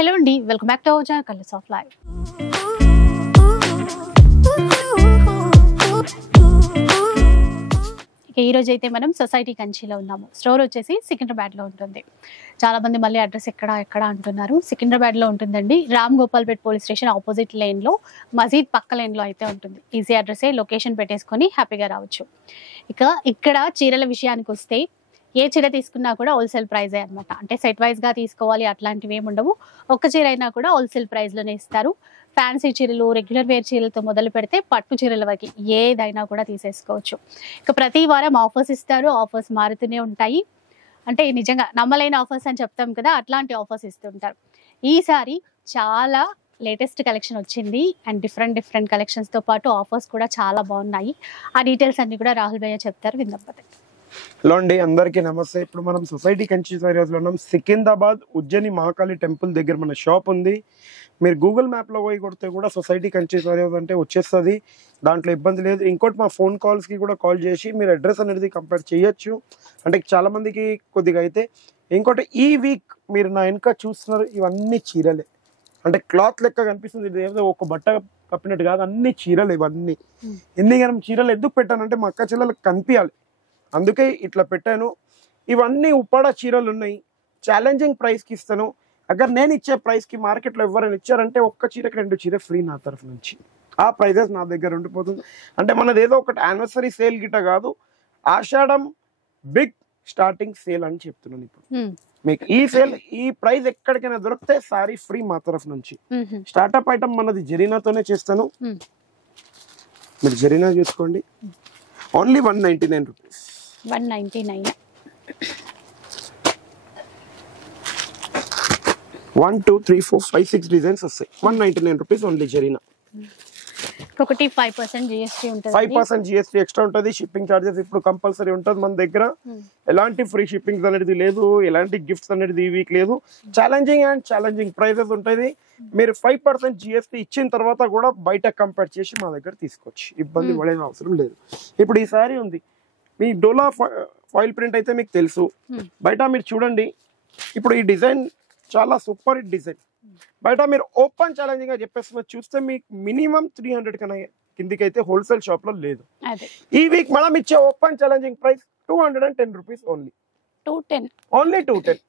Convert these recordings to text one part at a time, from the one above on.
Hello అండి, welcome back to our channel colours of life. ఈ రోజు అయితే మనం సొసైటీ కంచిలో ఉన్నాము. స్టోర్ వచ్చేసి సికింద్రాబాద్లో ఉంటుంది. చాలా మంది మళ్ళీ అడ్రస్ ఎక్కడ అంటున్నారు. సికింద్రాబాద్లో ఉంటుందండి. Ram Gopalpet police station opposite లేన్లో, మజీద్ పక్క లేన్లో అయితే ఉంటుంది. ఈజీ అడ్రస్సే, లొకేషన్ పెట్టేసుకొని హ్యాపీగా రావచ్చు. ఇక్కడ చీరల విషయానికి వస్తే ఏ చీర తీసుకున్నా కూడా హోల్సేల్ ప్రైజే అనమాట. అంటే సెట్ వైజ్గా తీసుకోవాలి అట్లాంటివి ఏమి ఉండవు. ఒక్క చీర అయినా కూడా హోల్సేల్ ప్రైస్లోనే ఇస్తారు. ఫ్యాన్సీ చీరలు, రెగ్యులర్ వేర్ చీరలతో మొదలు పెడితే పట్టు చీరల వరకు ఏదైనా కూడా తీసేసుకోవచ్చు. ప్రతి వారం ఆఫర్స్ ఇస్తారు. ఆఫర్స్ మారుతూనే ఉంటాయి. అంటే నిజంగా నమ్మలేని ఆఫర్స్ అని చెప్తాం కదా, అట్లాంటి ఆఫర్స్ ఇస్తుంటారు. ఈసారి చాలా లేటెస్ట్ కలెక్షన్ వచ్చింది అండ్ డిఫరెంట్ కలెక్షన్స్తో పాటు ఆఫర్స్ కూడా చాలా బాగున్నాయి. ఆ డీటెయిల్స్ అన్ని కూడా రాహుల్ భయ్య చెప్తారు, విందాం. హలో అండి, అందరికీ నమస్తే. ఇప్పుడు మనం సొసైటీ కంచి సారీస్లో ఉన్నాం. సికింద్రాబాద్ ఉజ్జయిని మహాకాళి టెంపుల్ దగ్గర మన షాప్ ఉంది. మీరు గూగుల్ మ్యాప్లో పోయి కొడితే కూడా సొసైటీ కంచి సారీస్ అంటే వచ్చేస్తుంది. దాంట్లో ఇబ్బంది లేదు. ఇంకోటి మా ఫోన్ కాల్స్కి కూడా కాల్ చేసి మీరు అడ్రస్ అనేది కంపేర్ చేయొచ్చు. అంటే చాలా మందికి కొద్దిగా అయితే. ఇంకోటి ఈ వీక్ మీరు నా వెనుక చూస్తున్నారు, ఇవన్నీ చీరలే. అంటే క్లాత్ లెక్క కనిపిస్తుంది. ఇది ఏదో ఒక బట్ట కప్పినట్టు కాదు, అన్ని చీరలు. ఇవన్నీ ఎన్నిగనం చీరలు ఎందుకు పెట్టానంటే మా అక్క చెల్లెలకు కనిపించాలి, అందుకే ఇట్లా పెట్టాను. ఇవన్నీ ఉప్పాడ చీరలు ఉన్నాయి. ఛాలెంజింగ్ ప్రైస్కి ఇస్తాను. అగర్ నేను ఇచ్చే ప్రైస్కి మార్కెట్లో ఎవరైనా ఇచ్చారంటే ఒక్క చీరకి 2 చీర ఫ్రీ నా తరఫు నుంచి. ఆ ప్రైజెస్ నా దగ్గర ఉండిపోతుంది. అంటే మనది ఏదో ఒకటి యానివర్సరీ సేల్ గిట్ట కాదు, ఆషాఢం బిగ్ స్టార్టింగ్ సేల్ అని చెప్తున్నాను. ఇప్పుడు మీకు ఈ సేల్, ఈ ప్రైస్ ఎక్కడికైనా దొరికితే సారీ ఫ్రీ మా తరఫు నుంచి. స్టార్ట్అప్ ఐటమ్ మనది జరీనాతోనే చేస్తాను. మీరు జరీనా చూసుకోండి, ఓన్లీ 199 రూపీస్. 199. 1 2 3 4 5 6 డిజైన్స్ వస్తాయి. 199 రూపీస్ ఓన్లీ జరీనా. ఒకటి 5% GST ఉంటుంది. 5% GST ఎక్స్ట్రా ఉంటుంది. షిప్పింగ్ చార్జెస్ ఇప్పుడు కంపల్సరీ ఉంటుంది మన దగ్గర. ఎలాంటి ఫ్రీ షిప్పింగ్స్ అనేది లేదు, ఎలాంటి గిఫ్ట్స్ అనేది ఈ వీక్ లేదు. ఛాలెంజింగ్ ప్రైజెస్ ఉంటుంది. మీరు 5% GST ఇచ్చిన తర్వాత కూడా బయట కంపేర్ చేసి మా దగ్గర తీసుకోవచ్చు. ఇబ్బంది పడే అవసరం లేదు. ఇప్పుడు ఈ సారీ ఉంది, మీ డోలా ఫాయిల్ ప్రింట్ అయితే మీకు తెలుసు. బయట మీరు చూడండి, ఇప్పుడు ఈ డిజైన్ చాలా సూపర్ హిట్ డిజైన్. బయట మీరు ఓపెన్ ఛాలెంజింగ్ గా చెప్పేస్తున్నా, చూస్తే మీకు మినిమం 300 కన్నా కిందికి అయితే హోల్సేల్ షాప్ లో లేదు. ఈ వీక్ మనం ఇచ్చే open challenging price 210 rupees only. 210 only 210.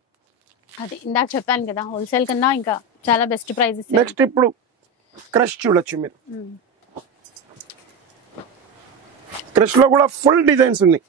అది ఇందాక చెప్పాను కదా, హోల్సేల్ కన్నా ఇంకా చాలా బెస్ట్ ప్రైస్. నెక్స్ట్ ఇప్పుడు క్రష్ చూడొచ్చు మీరు. క్రష్ లో కూడా ఫుల్ డిజైన్స్ ఉన్నాయి.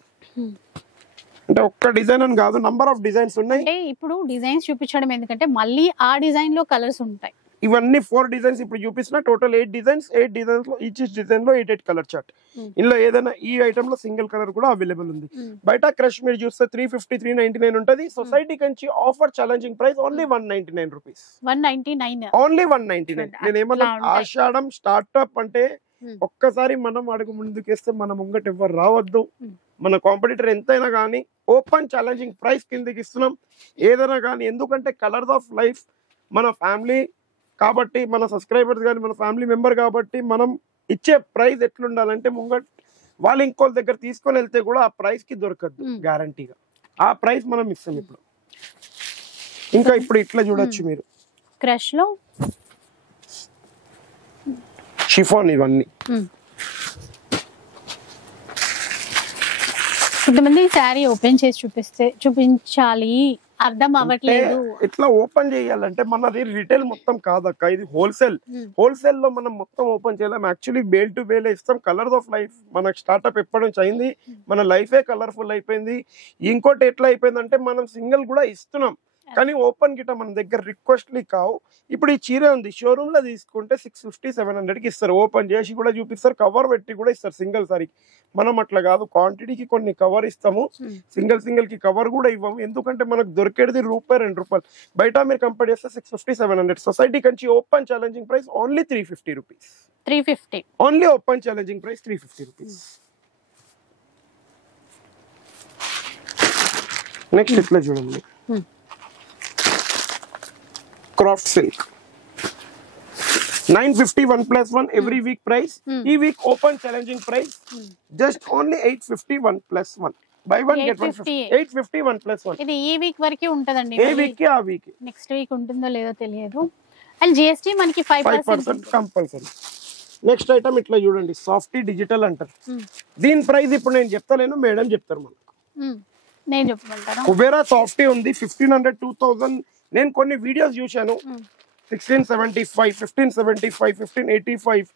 అంటే ఒక్క డిజైన్ అని కాదు, నంబర్ ఆఫ్ డిజైన్స్ ఉన్నాయి. అంటే ఇప్పుడు డిజైన్స్ చూపించడం ఎందుకంటే మళ్ళీ ఆ డిజైన్ లో కలర్స్ ఉంటాయి. ఇవన్నీ 4 డిజైన్స్ ఇప్పుడు చూపిస్తున్నా. Total 8 designs. 8 డిజైన్స్ లో ఈచ్ డిజైన్ లో 8 కలర్ చార్ట్. ఇందులో ఏదైనా ఈ ఐటమ్ లో సింగిల్ కలర్ కూడా అవైలబుల్ ఉంది. బయట క్రష్ మీరు చూస్తే 350 399 ఉంటుంది. Society Kanchi offer challenging price only 199 rupees. 199 only 199. నేను ఏమన్నా ఆషాఢం స్టార్ట్అప్ అంటే ఒక్కసారి మనం అడుగు ముందుకేస్తే మన ముంగట ఎవరు రావద్దు. మన కాంపిటీటర్ ఎంతైనా కానీ ఓపెన్ ఛాలెంజింగ్ ప్రైస్ కిందకి ఇస్తున్నాం. ఏదైనా కానీ ఎందుకంటే కలర్స్ ఆఫ్ లైఫ్ మన ఫ్యామిలీ కాబట్టి, మన సబ్స్క్రైబర్స్ కానీ మన ఫ్యామిలీ మెంబర్ కాబట్టి, మనం ఇచ్చే ప్రైస్ ఎట్లుండాలంటే ముంగట్ వాళ్ళు ఇంకోళ్ళ దగ్గర తీసుకొని వెళ్తే కూడా ఆ ప్రైస్ కి దొరకద్దు గ్యారంటీగా. ఆ ప్రైస్ మనం ఇస్తాం ఇప్పుడు. ఇంకా ఇప్పుడు ఇట్లా చూడొచ్చు మీరు, క్రష్ లో షిఫాన్. ఇవన్నీ కొంతమంది శారీ ఓపెన్ చేసి చూపించాలి, అర్థం అవ్వట్లేదు. ఇట్లా ఓపెన్ చేయాలంటే మనది రిటైల్ మొత్తం కాదక్క, ఇది హోల్సేల్. హోల్సేల్ లో మనం మొత్తం ఓపెన్ చేయలేం. యాక్చువల్లీ బేల్ టు బేల్ ఇస్తాం. కలర్స్ ఆఫ్ లైఫ్ మనకు స్టార్ట్అప్ ఎప్పటి నుంచి అయింది, మన లైఫే కలర్ఫుల్ అయిపోయింది. ఇంకోటి ఎట్లా అయిపోయిందంటే మనం సింగిల్ కూడా ఇస్తున్నాం, కానీ ఓపెన్ గిట్ట మన దగ్గర రిక్వెస్ట్లీ కావు. ఇప్పుడు ఈ చీర ఉంది, షోరూమ్ లో తీసుకుంటే 650 700కి ఇస్తారు. ఓపెన్ చేసి కూడా చూపిస్తారు, కవర్ పెట్టి కూడా ఇస్తారు సింగిల్ సారీకి. మనం అట్లా కాదు, క్వాంటిటీకి కొన్ని కవర్ ఇస్తాము, సింగిల్ కి కవర్ కూడా ఇవ్వము. ఎందుకంటే మనకు దొరికేది ₹2 బయట మీరు కంపేర్ చేస్తే 650 700. Society Kanchi open challenging price only 350 rupees. 350 only open challenging price 350 rupees. Next ఇట్లా చూడండి, craft silk 950 1+1 every week price. ఈ week open challenging price just only 850 1+1. By one get one 850 1+1. ఇది ఈ వీక్ వరకే ఉంటదండి. ఏ వీక్ కి ఆ వీక్, నెక్స్ట్ వీక్ ఉంటుందో లేదో తెలియదు. అండ్ GST మనకి 5% కంపల్సరీ. నెక్స్ట్ ఐటమ్ ఇట్లా చూడండి, సాఫ్టీ డిజిటల్ అంటారు. దీని ప్రైస్ ఇప్పుడు నేను చెప్తలేను, మేడం చెప్తారు మనకు. నేను చెప్పమంటారా? కుబేరా సాఫ్టీ ఉంది 1500 2000. నేను కొన్ని వీడియోస్ చూశాను, 1675 1575 1585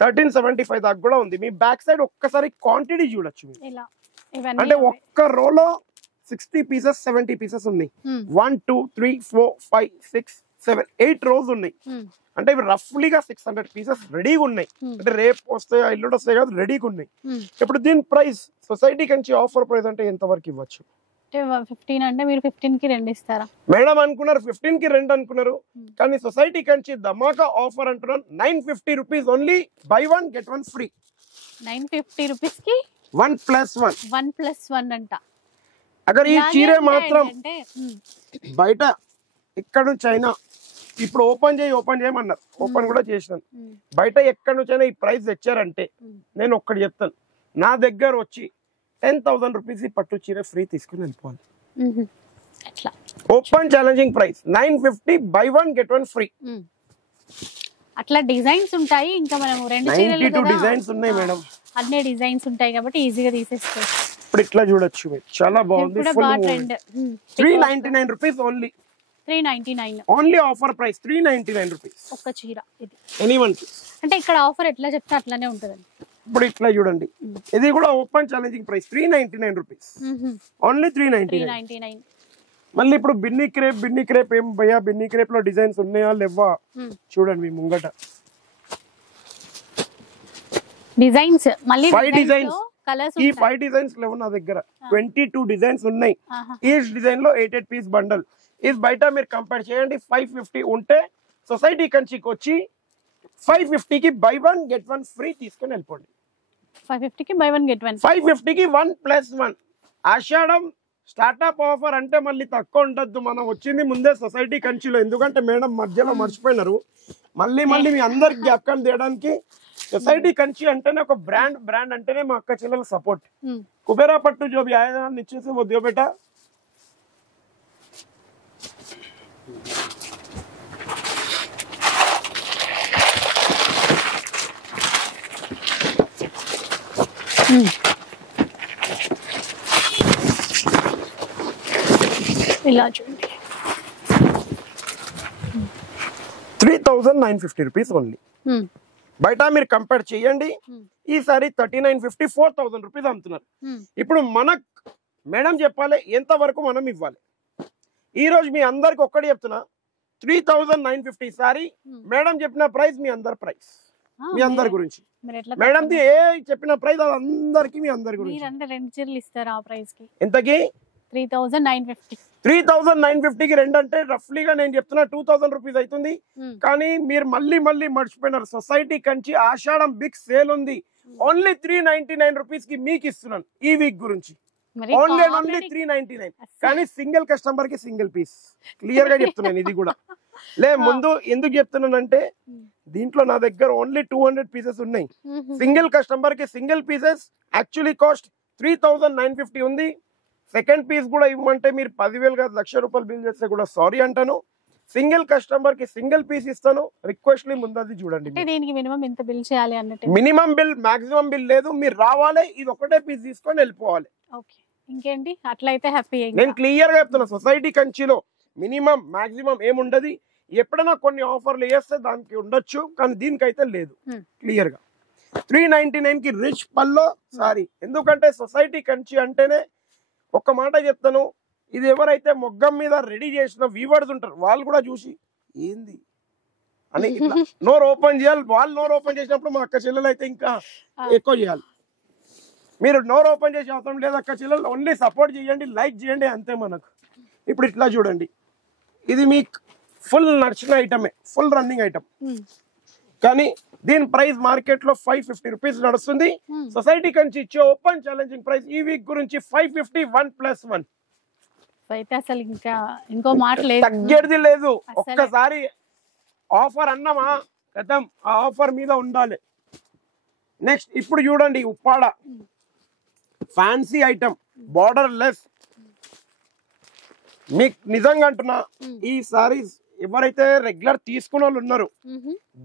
1375 దాకా కూడా ఉంది. మీ బ్యాక్ సైడ్ ఒక్కసారి క్వాంటిటీ చూడొచ్చు. అంటే ఒక్క రోలో 60 పీసెస్ 70 పీసెస్ ఉన్నాయి. 1 2 3 4 5 6 7 8 రోస్ ఉన్నాయి. అంటే ఇవి రఫ్లీగా 600 పీసెస్ రెడీగా ఉన్నాయి. అంటే రేపు వస్తాయి ఎల్లుండి వస్తాయి కాదు, రెడీగా ఉన్నాయి. ఇప్పుడు దీని price society Kanchi offer price అంటే ఎంత వరకు ఇవ్వచ్చు? 15 అంటే మీరు 15 కి 2 ఇస్తారా మేడం? అనుకున్నారు 15 కి 2 అనుకున్నారు, కానీ సొసైటీ కంచి ధమాకా ఆఫర్ అంటున్నారు. 950 rupees only, buy 1 get 1 free. 950 rupees కి 1+1 అంట. అగర్ ఈ చీరే మాత్రం బయట ఇక్కడ నుంచి అయినా ఇప్పుడు ఓపెన్ చేయమన్నారు, ఓపెన్ కూడా చేసినాను. బయట ఎక్కడి నుంచి అయినా ఈ ప్రైస్ తెచ్చారంటే నేను ఒక్కటి చెప్తాను, నా దగ్గర వచ్చి 10,000 రూపీస్ పట్టు చీర ఫ్రీ తీసుకుని వెళ్ళిపోవాలి. Open challenging price 950, by 1 get 1 free. అట్లా డిజైన్స్ ఉంటాయి. ఇంకా మనం 2 చీరలు 92 డిజైన్స్ ఉన్నాయి మేడం. అన్ని డిజైన్స్ ఉంటాయి కాబట్టి ఈజీగా తీసేసుకోవచ్చు. ఇప్పుడు ఇట్లా చూడొచ్చు మీరు, చాలా బాగుంది. 399 rupees only. 399 only offer price 399 rupees ఒక్క చీర. ఇది ఎనీవన్ అంటే ఇక్కడ ఆఫర్ ఎట్లా చెప్తే అట్లానే ఉంటదండి. ఇప్పుడు ఇట్లా చూడండి, ఇది కూడా open challenging price 399 rupees only. 399. మళ్ళీ ఇప్పుడు బిన్నీ క్రేప్ ఏం భయ్యా, బిన్నీ క్రేప్ లో డిజైన్స్ ఉన్నాయా లేవా చూడండి మీ ముంగట. డిజైన్స్ మళ్ళీ 5 డిజైన్స్, కలర్స్ ఈ 5 డిజైన్స్ లేవు నా దగ్గర. 22 డిజైన్స్ ఉన్నాయి. ఈచ్ డిజైన్ లో 8 పీస్ బండల్. ఇది బయట మీరు కంపేర్ చేయండి, 550 ఉంటే సొసైటీ కంచికి వచ్చి 550 కి బై 1 గెట్ 1 ఫ్రీ తీసుకొని వెళ్ళిపోండి. 550 కి బై 1 గెట్ 1, 550 కి 1+1. ఆషాఢం స్టార్ట్అప్ ఆఫర్ అంటే మళ్ళీ తక్కువ ఉండద్దు. మనం వచ్చింది ముందే సొసైటీ కంచిలో, ఎందుకంటే మేడం మధ్యలో మర్చిపోయినారు. మళ్ళీ మీ అందరికి జ్ఞాపకం చేయడానికి సొసైటీ కంచి అంటేనే ఒక బ్రాండ్ అంటేనే మా అక్క చెల్లెల సపోర్ట్. కుబేరా పట్టు जो भी आएगा नीचे से वो दियो बेटा. ఇలా చూడండి 3,950 రూపీస్ ఓన్లీ. బయట మీరు కంపేర్ చేయండి, ఈసారి 3,950 4,000 రూపీస్ అమ్ముతున్నారు. ఇప్పుడు మనకు మేడం చెప్పాలి ఎంత వరకు మనం ఇవ్వాలి. ఈ రోజు మీ అందరికి ఒక్కటి చెప్తున్నా, 3,950 సారీ మేడం చెప్పిన ప్రైస్ మీ అందరి ప్రైస్, మీ అందరి గురించి. మేడం ది ఏ చెప్పిన ప్రైస్ అది అందరికి మీ అందరి గురించి. 2 చీరలు ఇస్తారా ఆ ప్రైస్ కి? ఎంతకి? 3,950. 3,950 కి 2 అంటే రఫ్లీగా నేను చెప్తున్నా 2,000 రూపీస్ అవుతుంది. కానీ మీరు మళ్ళీ మర్చిపోయినారు, సొసైటీ కంచి ఆషాఢం బిగ్ సేల్ ఉంది. ఓన్లీ 399 రూపీస్ కి మీకు ఇస్తున్నాను ఈ వీక్ గురించి. ఓన్లీ 399. కానీ సింగిల్ కస్టమర్ కి సింగిల్ పీస్. క్లియర్ గా చెప్తున్నాను. ఇది కూడా ముందు ఎందుకు చెప్తున్నానంటే దీంట్లో నా దగ్గర ఓన్లీ 200 పీసెస్ ఉన్నాయి. సింగిల్ కస్టమర్ కి సింగిల్ పీసెస్ యాక్చువల్లీ కాస్ట్ 3,950 ఉంది. సెకండ్ పీస్ కూడా ఇవ్వమంటే మీరు 10,000 కాదు 1,00,000 రూపాయలు బిల్ చేస్తే కూడా సారీ అంటాను. సింగిల్ కస్టమర్ కి సింగిల్ పీస్ ఇస్తాను. రిక్వెస్ట్లీ ముందు చూడండి, దీనికి మినిమం ఎంత బిల్ చేయాలి అన్నట్టు. మినిమం బిల్ మాక్సిమం బిల్ లేదు, మీరు రావాలి, ఇది ఒకటే పీస్ తీసుకొని వెళ్ళిపోవాలి. ఓకే, ఇంకేంటి అట్లయితే హ్యాపీ. నేను క్లియర్ గా చెప్తున్నా, సొసైటీ కంచిలో మినిమం మాక్సిమం ఏముండదు. ఎప్పుడైనా కొన్ని ఆఫర్లు వేస్తే దానికి ఉండొచ్చు, కానీ దీనికైతే లేదు. క్లియర్ గా 399 కి రిచ్ పల్లో సారీ. ఎందుకంటే సొసైటీ కంచి అంటేనే ఒక్క మాట చెప్తాను, ఇది ఎవరైతే మొగ్గం మీద రెడీ చేసిన వీవర్స్ ఉంటారు వాళ్ళు కూడా చూసి ఏంది అని నోరు ఓపెన్ చేయాలి. వాళ్ళు నోరు ఓపెన్ చేసినప్పుడు మా అక్క చెల్లెలు అయితే ఇంకా ఎక్కువ చేయాలి. మీరు నోరు ఓపెన్ చేసే అవసరం లేదు అక్క చెల్లెలు, ఓన్లీ సపోర్ట్ చేయండి, లైక్ చేయండి అంతే. మనకు ఇప్పుడు ఇట్లా చూడండి, ఇది మీకు ఫుల్ నచ్చిన ఐటమే, ఫుల్ రన్నింగ్ ఐటమ్. కానీ దీని ప్రైస్ మార్కెట్ లో 550 రూపీస్ నడుస్తుంది. సొసైటీ కంచి ఇచ్చే ఓపెన్ ఛాలెంజింగ్ ప్రైస్ ఈ వీక్ గురించి 550 1+1 అయితే అసలు ఇంకా ఇంకో మాట లేదు, తగ్గేది లేదు. ఒక్కసారి ఆఫర్ అన్నామా గతం, ఆ ఆఫర్ మీద ఉండాలి. నెక్స్ట్ ఇప్పుడు చూడండి, Uppada fancy item border less. మీకు నిజంగా అంటున్నా, ఈ సారీస్ ఎవరైతే రెగ్యులర్ తీసుకున్న వాళ్ళు ఉన్నారు,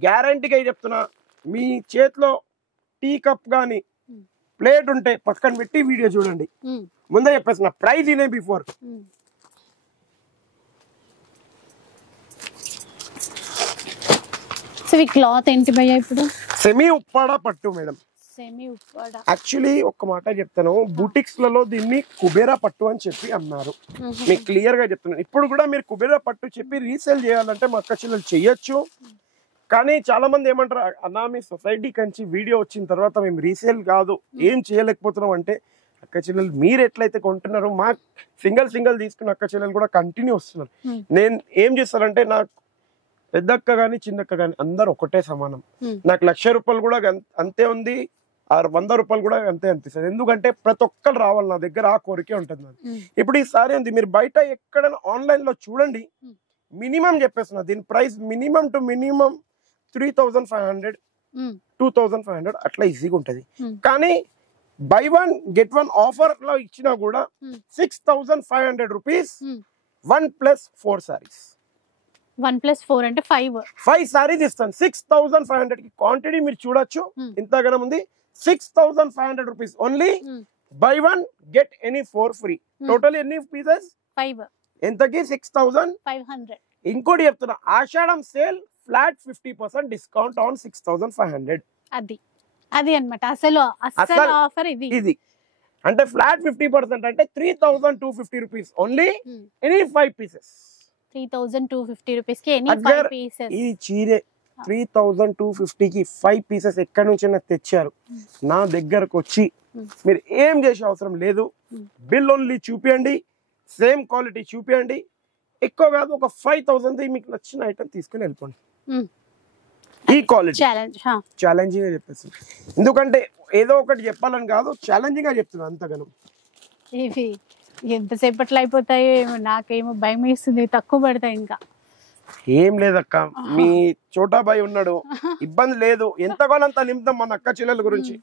గ్యారంటీగా చెప్తున్నా, మీ చేతిలో టీ కప్ గానీ ప్లేట్ ఉంటే పక్కన పెట్టి వీడియో చూడండి. ముందే చెప్పేస్తున్నా, ప్రైస్ ఇనే బిఫోర్. సో ఈ క్లాత్ ఏంటి భయ్యా ఇప్పుడు? సెమీ ఉప్పాడ పట్టు మేడం. సెమీ ఉప్పాడ. యాక్చువల్లీ ఒక మాట చెప్తాను, బూటిక్స్ లలో దీన్ని కుబేరా పట్టు అని చెప్పి అన్నారు. మీకు క్లియర్ గా చెప్తున్నాను. ఇప్పుడు కూడా మీరు కుబేరా పట్టు చెప్పి రీసేల్ చేయాలంటే మా అక్క చెల్లెలు చెయ్యొచ్చు. కానీ చాలా మంది ఏమంటారు, అన్నా మీ సొసైటీ కంచి వీడియో వచ్చిన తర్వాత మేము రీసేల్ కాదు ఏం చేయలేకపోతున్నాం అంటే, అక్క చెల్లెలు మీరు ఎట్లయితే కొంటున్నారో మా సింగిల్ తీసుకున్న అక్క చెల్లెలు కూడా కంటిన్యూ వస్తున్నారు. నేను ఏం చేస్తానంటే, నాకు పెద్దక్క గానీ చిన్నక్క గానీ అందరు ఒకటే సమానం. నాకు 1,00,000 రూపాయలు కూడా అంతే ఉంది, 100 రూపాయలు కూడా అంతే అనిపిస్తుంది. ఎందుకంటే ప్రతి ఒక్కరు రావాలి నా దగ్గర, ఆ కోరికే ఉంటుంది నాది. ఇప్పుడు ఈ సారీ ఉంది, మీరు బయట ఎక్కడైనా ఆన్లైన్ లో చూడండి, మినిమం చెప్పేస్తున్నా దీని ప్రైస్ మినిమం టు మినిమం 3,500 2,500 అట్లా ఈజీగా ఉంటది. కానీ బై 1 get 1 ఆఫర్ లో ఇచ్చినా కూడా 6,500 రూపీస్ 1+4 సారీస్. 1+4 అంటే 5 సారీస్ ఇస్తాను. 6,500 కి క్వాంటిటీ మీరు చూడొచ్చు, ఇంతగానం ఉంది. 6,500 rupees only. Buy 1 get any 4 free. Total ఎన్ని పీసెస్? 5. ఎంతకి? 6,500. ఇంకోటి చెప్తున్నా, ఆషాఢం సేల్ ఫ్లాట్ 50% డిస్కౌంట్ ఆన్ 6,500. అది అన్నమాట అసలు ఆఫర్ ఇది. అంటే ఫ్లాట్ 50% అంటే 3,250 rupees only. Any 5 pieces. 3,250 rupees కి ఎనీ 5 పీసెస్. ఈ చీరే 3,250 కి 5 పీసెస్ ఎక్కడి నుంచి తెచ్చారు, నా దగ్గరకు వచ్చి మీరు ఏం చేసే అవసరం లేదు. బిల్ ఓన్లీ చూపియండి, సేమ్ క్వాలిటీ చూపియండి. ఎక్కువ కాదు, ఒక 5,000 మీకు నచ్చిన ఐటమ్ తీసుకుని వెళ్ళిపోండి. ఈ క్వాలిటీ ఛాలెంజింగ్ గా చెప్పేసి, ఎందుకంటే ఏదో ఒకటి చెప్పాలని కాదు, ఛాలెంజింగ్ గా చెప్తున్నా. అంతగానం ఇవి ఎంతసేపట్లో అయిపోతాయో ఏమో, నాకేమో భయం వేస్తుంది, తక్కువ పడతాయి. ఇంకా ఏం లేదక్క, మీ చోటాబాయ్ ఉన్నాడు, ఇబ్బంది లేదు, ఎంతగానంత నిమితం మన అక్క చెల్లెల గురించి.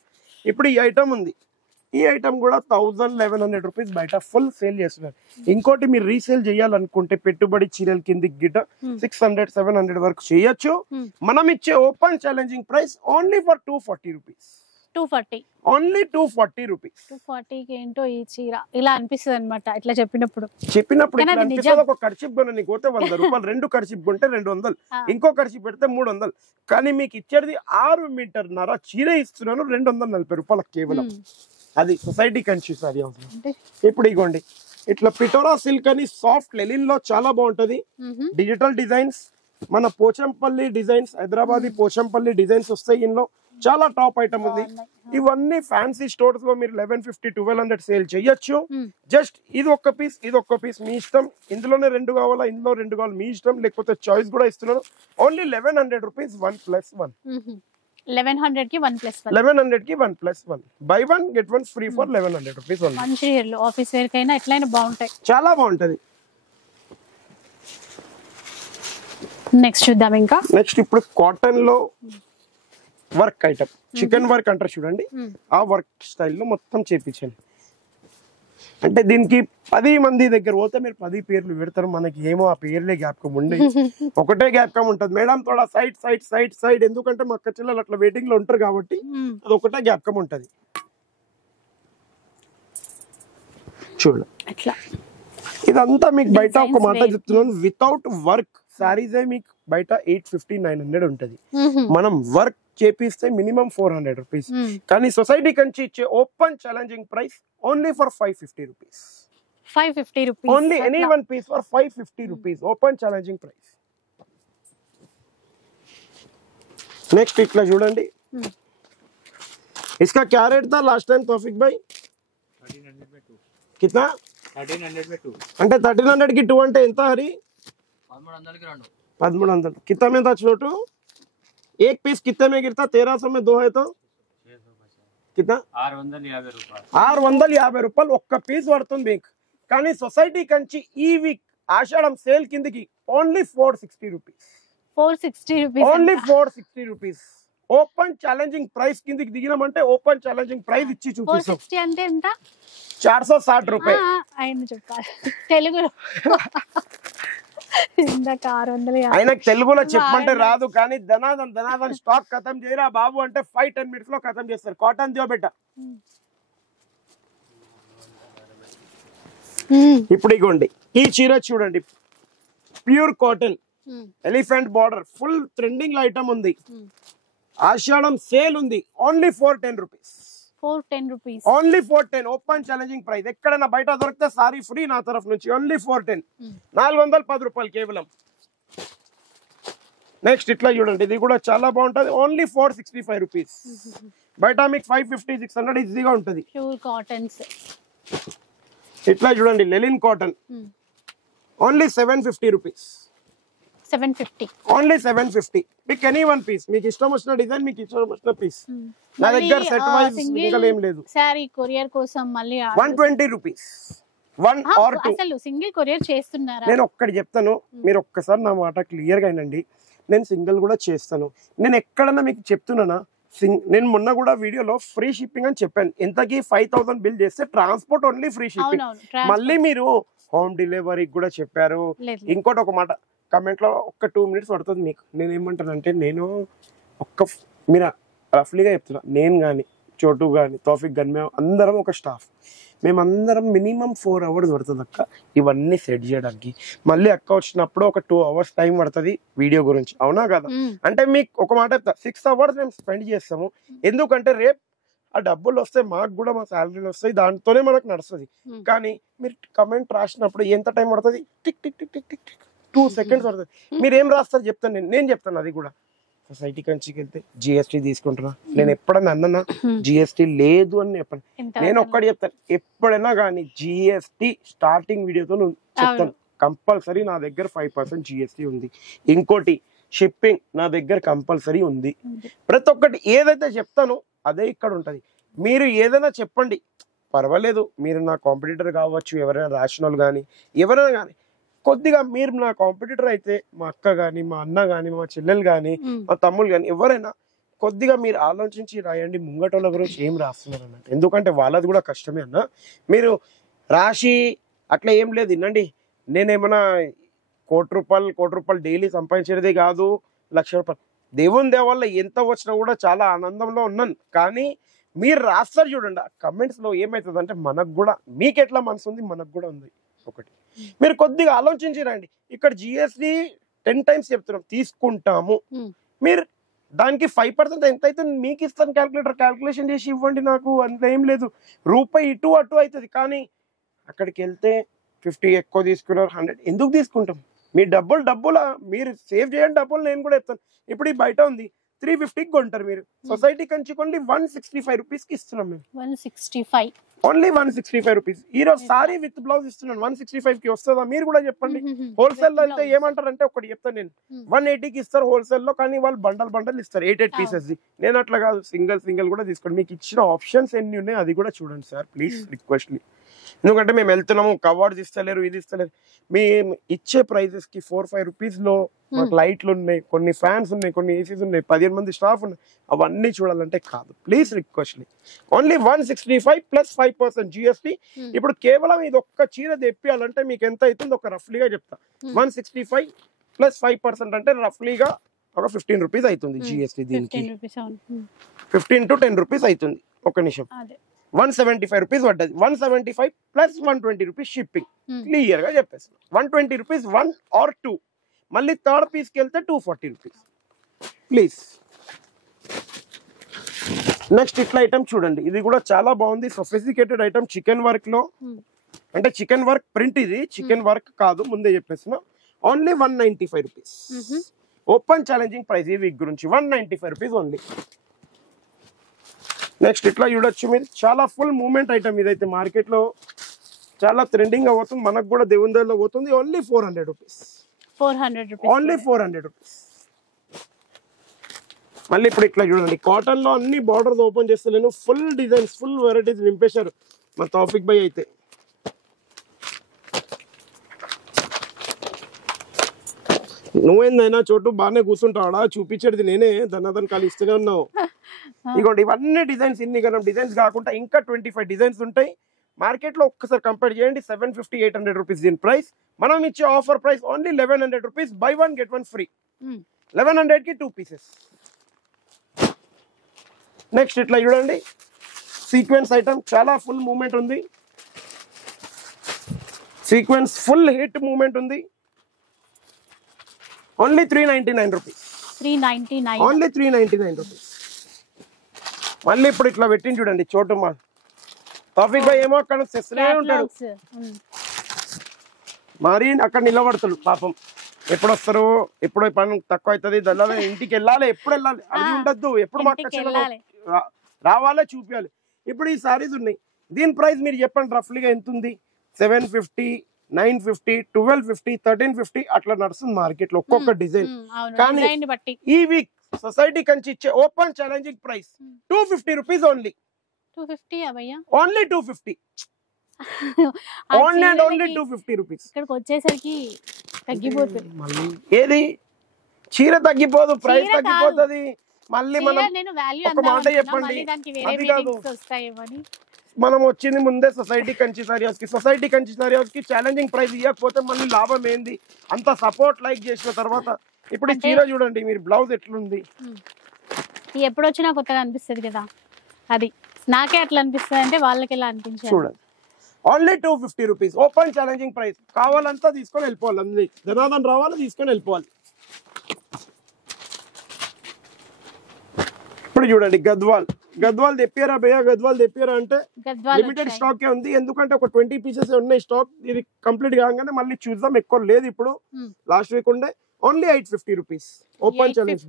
ఇప్పుడు ఈ ఐటమ్ ఉంది, ఈ ఐటమ్ కూడా 1,100 రూపీస్ బయట ఫుల్ సేల్ చేస్తున్నారు. ఇంకోటి మీరు రీసేల్ చేయాలనుకుంటే పెట్టుబడి చీరల కింది గిట 600-700 వరకు చేయొచ్చు. మనం ఇచ్చే open challenging price only for 240 rupees. 240 only 240 rupees. 240కి ఏంటో ఈ చీర ఇలా అనిపిస్తుంది అనమాట. ఇట్లా చెప్పినప్పుడు ఒక ఖర్చిప్ కొని నీకు పోతే 100 రూపాయలు, 2 ఖర్చిప్ కొంటే 200, ఇంకో ఖర్చిప్ పెడితే 300. కానీ మీకు ఇచ్చేది 6 మీటర్న్నర చీర ఇస్తున్నాను 240 రూపాయలకు కేవలం. అది సొసైటీ కంచి సారీ అవుతుంది. ఇప్పుడు ఇగోండి, ఇట్లా పిటోరా సిల్క్ అని సాఫ్ట్ లెలిన్ లో చాలా బాగుంటది. డిజిటల్ డిజైన్స్, మన పోచంపల్లి డిజైన్స్, హైదరాబాదీ పోచంపల్లి డిజైన్స్ వస్తాయి. ఇందులో చాలా టాప్ ఐటమ్ ఉంది. ఇవన్నీ ఫ్యాన్సీ స్టోర్స్ లో మీరు 1150-1200 సేల్ చేయొచ్చు. జస్ట్ ఇది ఒక్క పీస్, ఇది ఒక్క పీస్ మీ ఇష్టం. ఇందులోనే 2 కావాలా, ఇందులో 2 కావాలి మీ ఇష్టం. లేకపోతే చాయిస్ కూడా ఇస్తున్నాను. Only 1,100 rupees 1+1. 1100 కి 1+1. 1100 కి 1+1. By 1 get 1 free for 1,100 rupees only. మంచి చీరలు ఆఫీస్ వేర్ కైనా ఎట్లైనా బాగుంటాయి, చాలా బాగుంటది. నెక్స్ట్ చూద్దాం. ఇంకా నెక్స్ట్ ఇప్పుడు కాటన్ లో వర్క్ ఐటమ్, చికెన్ వర్క్ అంటారు చూడండి, ఆ వర్క్ స్టైల్లో మొత్తం చేపించండి. అంటే దీనికి 10 మంది దగ్గర పోతే మీరు 10 పేర్లు పెడతారు, మనకి ఏమో ఆ పేర్లే జ్ఞాపకం ఉండి ఒకటే జ్ఞాపకం ఉంటుంది. మేడం తోడా సైడ్ ఎందుకంటే మా అక్క చెల్లెలు అట్లా వెయిటింగ్ లో ఉంటారు కాబట్టి అది ఒకటే జ్ఞాపకం ఉంటది. చూడండి ఇదంతా మీకు బయట ఒక మాట చెప్తున్నాను, వితౌట్ వర్క్ సారీస్ మీకు బయట 850-900 ఉంటది. మనం వర్క్ చేపిస్తే మినిమం 400 రూపీస్. కానీ సొసైటీ కంచి ఇచ్చే open challenging price only for 550 rupees. 550 rupees only any one piece for 550 rupees open challenging price. Next ఇట్లా చూడండి, इसका क्या रेट था लास्ट टाइम तौफिक भाई? 1300 में 2. कितना? 1300 में 2. అంటే 1300 కి 2 అంటే ఎంత హరి? 1300 కి 2. 1300. कितना में था छोटू? एक पीस कितने में गिरता? 1300 में 2 है तो 600 कितना? 650 రూపాయలు. 650 రూపాయలు ఒక్క పీస్ పడుతుంది మీకు. కానీ సొసైటీ కంచి ఈ వీక్ ఆషాఢం సేల్ కిందకి only 460 rupees. 460 rupees. Only 460 rupees open challenging price కిందకి దిగినామంటే ఓపెన్ ఛాలెంజింగ్ ప్రైస్ ఇచ్చి చూపిస్తాం. 460 అంటే ఎంత? 460 రూపాయలు. ఆయన చెప్పాలి తెలుగులో. ఇందాక 600. ఆయనకు తెలుగులో చెప్పమంటే రాదు, కానీ ధనాదన్ స్టాక్ ఖతం చేయరా బాబు అంటే 5-10 minutes లో ఖతం చేస్తారు. కాటన్ దియో బెట్ట. ఇప్పుడు ఇగోండి ఈ చీర చూడండి, pure cotton, elephant border, full trending item ఉంది. ఆషాఢం సేల్ ఉంది. Only 410 rupees. 410 rupees. Only 410. Open challenging price. ఎక్కడైనా బయట దొరికితే సారీ ఫ్రీ నా తరఫు నుంచి. ఓన్లీ 410. 410 రూపాయలు కేవలం. నెక్స్ట్ ఇట్లా చూడండి, ఇది కూడా చాలా బాగుంటది. Only 465 rupees. బయట మీకు 550-600 ఈజీగా ఉంటది. Pure cottons. ఇట్లా చూడండి లెలిన్ కాటన్. Only 750 rupees. 750. ఓన్లీ 750. మీకు ఎనీ వన్ పీస్, మీకు ఇష్టం వచ్చిన డిజైన్, మీకు ఇష్టం వచ్చిన పీస్. నా దగ్గర సెట్ వైజ్ సింగిల్ ఏం లేదు. సారీ కొరియర్ కోసం మళ్ళీ 120 రూపీస్. 1 or 2. అసలు సింగిల్ కొరియర్ చేస్తున్నారా? నేను ఒక్కటి చెప్తాను, మీరు ఒక్కసారి నా మాట క్లియర్ గా వినండి. నేను సింగిల్ కూడా చేస్తాను. నేను ఎక్కడన్నా మీకు చెప్తున్నానా, నేను మొన్న కూడా వీడియోలో ఫ్రీ షిప్పింగ్ అని చెప్పాను. ఎంతకి 5000 బిల్ చేస్తే ట్రాన్స్పోర్ట్ ఓన్లీ ఫ్రీ షిప్పింగ్. మళ్ళీ మీరు హోమ్ డెలివరీ కూడా చెప్పారు. ఇంకోటి ఒక మాట కమెంట్ లో ఒక్క 2 minutes పడుతుంది మీకు. నేను ఏమంటానంటే, నేను మీరు రఫ్లీగా చెప్తున్నా, నేను కానీ చోటు కానీ తౌఫిక్ కానీ మేము అందరం ఒక స్టాఫ్, మేమందరం మినిమం 4 hours పడుతుంది అక్క ఇవన్నీ సెట్ చేయడానికి. మళ్ళీ అక్క వచ్చినప్పుడు ఒక 2 hours టైం పడుతుంది వీడియో గురించి, అవునా కదా? అంటే మీకు ఒక మాట చెప్తా, 6 hours మేము స్పెండ్ చేస్తాము. ఎందుకంటే రేపు ఆ డబ్బులు వస్తాయి, మాకు కూడా మా శాలరీలు వస్తాయి, దాంతోనే మనకు నడుస్తుంది. కానీ మీరు కమెంట్ రాసినప్పుడు ఎంత టైం పడుతుంది? Tick tick tick tick tick 2 seconds పడుతుంది. మీరు ఏం రాస్తారు చెప్తాను, నేను చెప్తాను. అది కూడా సొసైటీ కంచికి వెళ్తే జిఎస్టీ తీసుకుంటున్నా, నేను ఎప్పుడన్నా అన్నా జిఎస్టీ లేదు అని చెప్పండి. నేను ఒక్కటి చెప్తాను, ఎప్పుడైనా కానీ జిఎస్టీ స్టార్టింగ్ వీడియోతో చెప్తాను, కంపల్సరీ నా దగ్గర 5% జిఎస్టీ ఉంది. ఇంకోటి షిప్పింగ్ నా దగ్గర కంపల్సరీ ఉంది. ప్రతి ఒక్కటి ఏదైతే చెప్తానో అదే ఇక్కడ ఉంటది. మీరు ఏదైనా చెప్పండి పర్వాలేదు, మీరు నా కాంపిటీటర్ కావచ్చు, ఎవరైనా రాషనల్ కానీ ఎవరైనా కానీ, కొద్దిగా మీరు నా కాంపిటీటర్ అయితే మా అక్క కానీ మా అన్న కానీ మా చెల్లెలు కానీ మా తమ్ముళ్ళు కానీ ఎవరైనా కొద్దిగా మీరు ఆలోచించి రాయండి ముంగటోళ్ళ గురించి ఏం రాస్తున్నారు అన్నట్టు. ఎందుకంటే వాళ్ళది కూడా కష్టమే అన్న. మీరు రాసి అట్లా ఏం లేదు. వినండి, నేనేమన్నా కోటి రూపాయలు డైలీ సంపాదించేది కాదు, 1,00,000 రూపాయలు దేవుని దేవల్ల ఎంత వచ్చినా కూడా చాలా ఆనందంలో ఉన్నాను. కానీ మీరు రాస్తారు చూడండి ఆ కమెంట్స్ లో, ఏమవుతుంది అంటే మనకు కూడా, మీకు ఎట్లా మనసు ఉంది మనకు కూడా ఉంది. ఒకటి మీరు కొద్దిగా ఆలోచించి రండి. ఇక్కడ జిఎస్టీ 10 times చెప్తున్నాం తీసుకుంటాము, మీరు దానికి 5% ఎంత అయితే మీకు ఇస్తాను క్యాల్కులేషన్ చేసి ఇవ్వండి. నాకు అంత ఏం లేదు, రూపాయి ఇటు అటు అవుతుంది. కానీ అక్కడికి వెళ్తే 50 ఎక్కువ తీసుకున్నారు, 100 ఎందుకు తీసుకుంటాం? మీ డబ్బులు మీరు సేవ్ చేయండి. డబ్బులు నేను కూడా చెప్తాను. ఇప్పుడు ఈ బయట ఉంది 350కి కొంటారు, మీరు సొసైటీ కంచి కొండి 165 రూపీస్కి ఇస్తున్నాం మేము. 165. Only 165 rupees. ఈ రోజు సారీ విత్ బ్లౌజ్ ఇస్తున్నాను 165కి వస్తుందా? మీరు కూడా చెప్పండి. హోల్సేల్ లో అయితే ఏమంటారంటే, ఒకటి చెప్తాను నేను, 180కి ఇస్తారు హోల్సేల్ లో, కానీ వాళ్ళు బండల్ ఇస్తారు 8 పీసెస్. నేను అట్లా కాదు, సింగిల్ కూడా తీసుకోండి. మీకు ఇచ్చిన ఆప్షన్స్ ఎన్ని ఉన్నాయి అది కూడా చూడండి సార్ ప్లీజ్, రిక్వెస్ట్లీ. ఎందుకంటే మేము వెళ్తున్నాము, కవర్స్ ఇస్తలేరు, ఇది ఇస్తలేరు. మేము ఇచ్చే ప్రైజెస్ కి 4-5 రూపీస్ లో మాకు లైట్లు ఉన్నాయి, కొన్ని ఫ్యాన్స్ ఉన్నాయి, కొన్ని ఏసీస్ ఉన్నాయి, 15 మంది స్టాఫ్ ఉన్నాయి. అవన్నీ చూడాలంటే కాదు, ప్లీజ్ రిక్వెస్ట్లీ. Only 165 plus 5% GST. ఇప్పుడు కేవలం ఇది ఒక్క చీర తెప్పియాలంటే మీకు ఎంత అవుతుంది ఒక రఫ్లీగా చెప్తా. 165 ప్లస్ 5% అంటే రఫ్లీగా ఒక 15 రూపీస్ అవుతుంది జిఎస్టీ. దీనికి 15 to 10 రూపీస్ అవుతుంది. ఒక నిమిషం, 175 రూపీస్ పడ్డది. 175 ప్లస్ 120 రూపీస్ షిప్పింగ్. క్లియర్ గా చెప్పేస్తాను. 120 రూపీస్ 1 or 2. మళ్ళీ థర్డ్ పీస్ కి వెళ్తే 240 రూపీస్ ప్లీజ్. నెక్స్ట్ ఇట్లా ఐటమ్ చూడండి, ఇది కూడా చాలా బాగుంది, సొఫిస్టికేటెడ్ ఐటమ్. చికెన్ వర్క్ లో, అంటే చికెన్ వర్క్ ప్రింట్, ఇది చికెన్ వర్క్ కాదు, ముందే చెప్పేసిన. Only 195 rupees. Open challenging price ఈ వీక్ గురించి 195 రూపీస్ ఓన్లీ. నెక్స్ట్ ఇట్లా చూడొచ్చు మీరు, చాలా ఫుల్ మూవ్మెంట్ ఐటమ్ ఇదైతే. మార్కెట్ లో చాలా ట్రెండింగ్ అవుతుంది, మనకు కూడా దేవుని దగ్గరలో పోతుంది. Only 400 rupees. 400 rupees. Only 400 rupees. మళ్ళీ ఇప్పుడు ఇట్లా చూడండి, కాటన్ లో అన్ని బార్డర్స్ ఓపెన్ చేస్తలేను, ఫుల్ డిజైన్స్ ఫుల్ వెరైటీస్ నింపేశారు మా తౌఫిక్ భాయ్ అయితే. నువ్వేందైనా చోటు బాగానే కూర్చుంటావాడా, చూపించేది నేనే, ధనాదన్ కాలు ఇస్తూనే ఉన్నావు. ఇగోండి ఇవన్నీ డిజైన్స్, ఇన్ని గణం డిజైన్స్ కాకుండా ఇంకా 25 డిజైన్స్ ఉంటాయి. మార్కెట్ లో ఒక్కసారి కంపేర్ చేయండి. 750 800 రూపీస్ దీని ప్రైస్. మనం ఇచ్చే offer price only 1100 rupees. By 1 get 1 free. 1100 కి 2 పీసెస్. నెక్స్ట్ ఇట్లా చూడండి సీక్వెన్స్ ఐటమ్, చాలా ఫుల్ మూవ్మెంట్ ఉంది. సీక్వెన్స్ ఫుల్ హిట్ మూవ్మెంట్ ఉంది. Only 399 rupees. 399 only 399 rupees. మళ్ళీ ఇప్పుడు ఇట్లా పెట్టింది చూడండి చోటు మా టాపిక్ బాయ్ ఏమో అక్కడ తెస్తూనే ఉంటాడు. మరి అక్కడ నిలబడతాడు పాపం. ఎప్పుడు వస్తారు, ఎప్పుడు పని తక్కువ అవుతుంది, దల్లాలి, ఇంటికి వెళ్ళాలి, ఎప్పుడు వెళ్ళాలి అది ఉండద్దు. ఎప్పుడు మాకు రావాలే చూపించాలి. ఇప్పుడు ఈ సారీస్ ఉన్నాయి, దీని ప్రైస్ మీరు చెప్పండి రఫ్లీగా ఎంత ఉంది? 750, 950, 1250, 1350 అట్లా నడుస్తుంది మార్కెట్ లో ఒక్కొక్క డిజైన్. కానీ ఈ వీక్ సొసైటీ కంచి ఇచ్చే open challenging price 250 rupees only. 250 అవయ్యా, only 250. Only and only 250 rupees. ఇక్కడికి వచ్చేసరికి తగ్గిపోతుంది. మళ్ళీ ఏది చీర తగ్గిపోదు, ప్రైస్ తగ్గిపోతుంది. మళ్ళీ మనం ఒక మాట చెప్పండి, అది కాదు మనం వచ్చింది ముందే సొసైటీ కంచి సారీస్ కి. సొసైటీ కంచి సారీస్ కి ఛాలెంజింగ్ ప్రైస్ ఇవ్వకపోతే మళ్ళీ లాభం ఏంది? అంత సపోర్ట్ లైక్ చేసిన తర్వాత ఇప్పుడు ఈ చీర చూడండి, మీరు బ్లౌజ్ ఎట్లుంది, ఎప్పుడు వచ్చినా కొత్తగా అనిపిస్తుంది కదా, అది నాకే అట్లా అనిపిస్తుంది అంటే వాళ్ళకి ఎలా అనిపించాలి చూడండి. Only 250 rupees open challenging price. కావాలంతా తీసుకొని వెళ్ళిపోవాలి, అన్ని జనాదన్ రావాలి తీసుకొని వెళ్ళిపోవాలి. ఇప్పుడు చూడండి గద్వాల్ తెప్పారా భయ్యా, గద్వాల్ తెప్పారా అంటే లిమిటెడ్ స్టాక్ ఉంది. ఎందుకంటే ఒక 20 పీసెస్ ఉన్నాయి స్టాక్. ఇది కంప్లీట్ కాగానే మళ్ళీ చూద్దాం, ఎక్కువ లేదు ఇప్పుడు. లాస్ట్ వీక్ ఉండే. Only 850 rupees open challenge.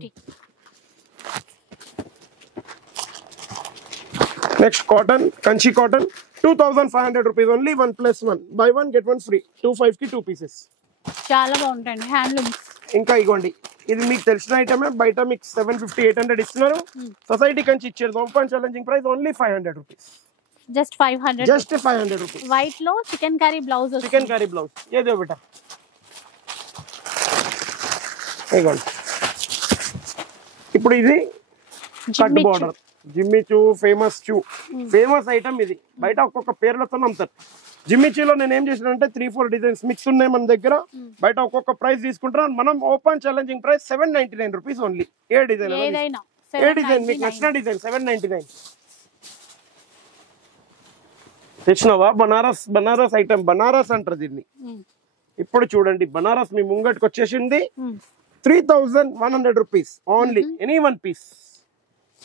Next cotton, Kanchi cotton 2500 rupees only. 1+1 by 1 get 1 free. 25 కి 2 పీసెస్. చాలా బాగుంటాయండి హ్యాండ్లూమ్స్. ఇంకా ఇగోండి ఇది మీకు తెలిసిన ఐటమే, బయట మీకు 750 800 ఇస్తున్నారు. సొసైటీ కంచి ఇచ్చేది open challenging price only 500 rupees. Just 500. Just 500 rupees. White లో chicken curry blouse, chicken curry blouse ఏదో బేటా. ఇగోండి ఇప్పుడు ఇది cut border Jimmy Choo, famous చూ, ఫేమస్ ఐటమ్ ఇది. బయట ఒక్కొక్క పేర్లతో అమ్ముతారు. జిమ్మి చీలో నేను ఏం చేసిన 3-4 డిజైన్స్ మిక్స్ ఉన్నాయి మన దగ్గర. బయట ఒక్కొక్క ప్రైస్ తీసుకుంటారు. మనం open challenging price 799 rupees only. ఏ డిజైన్ మీకు నచ్చిన డిజైన్ 799. తెచ్చినావా? బనారస్ ఐటమ్, బనారస్ అంటారు దీన్ని. ఇప్పుడు చూడండి బనారస్ మీ ముంగటికి వచ్చేసింది 3100 rupees only. Any one piece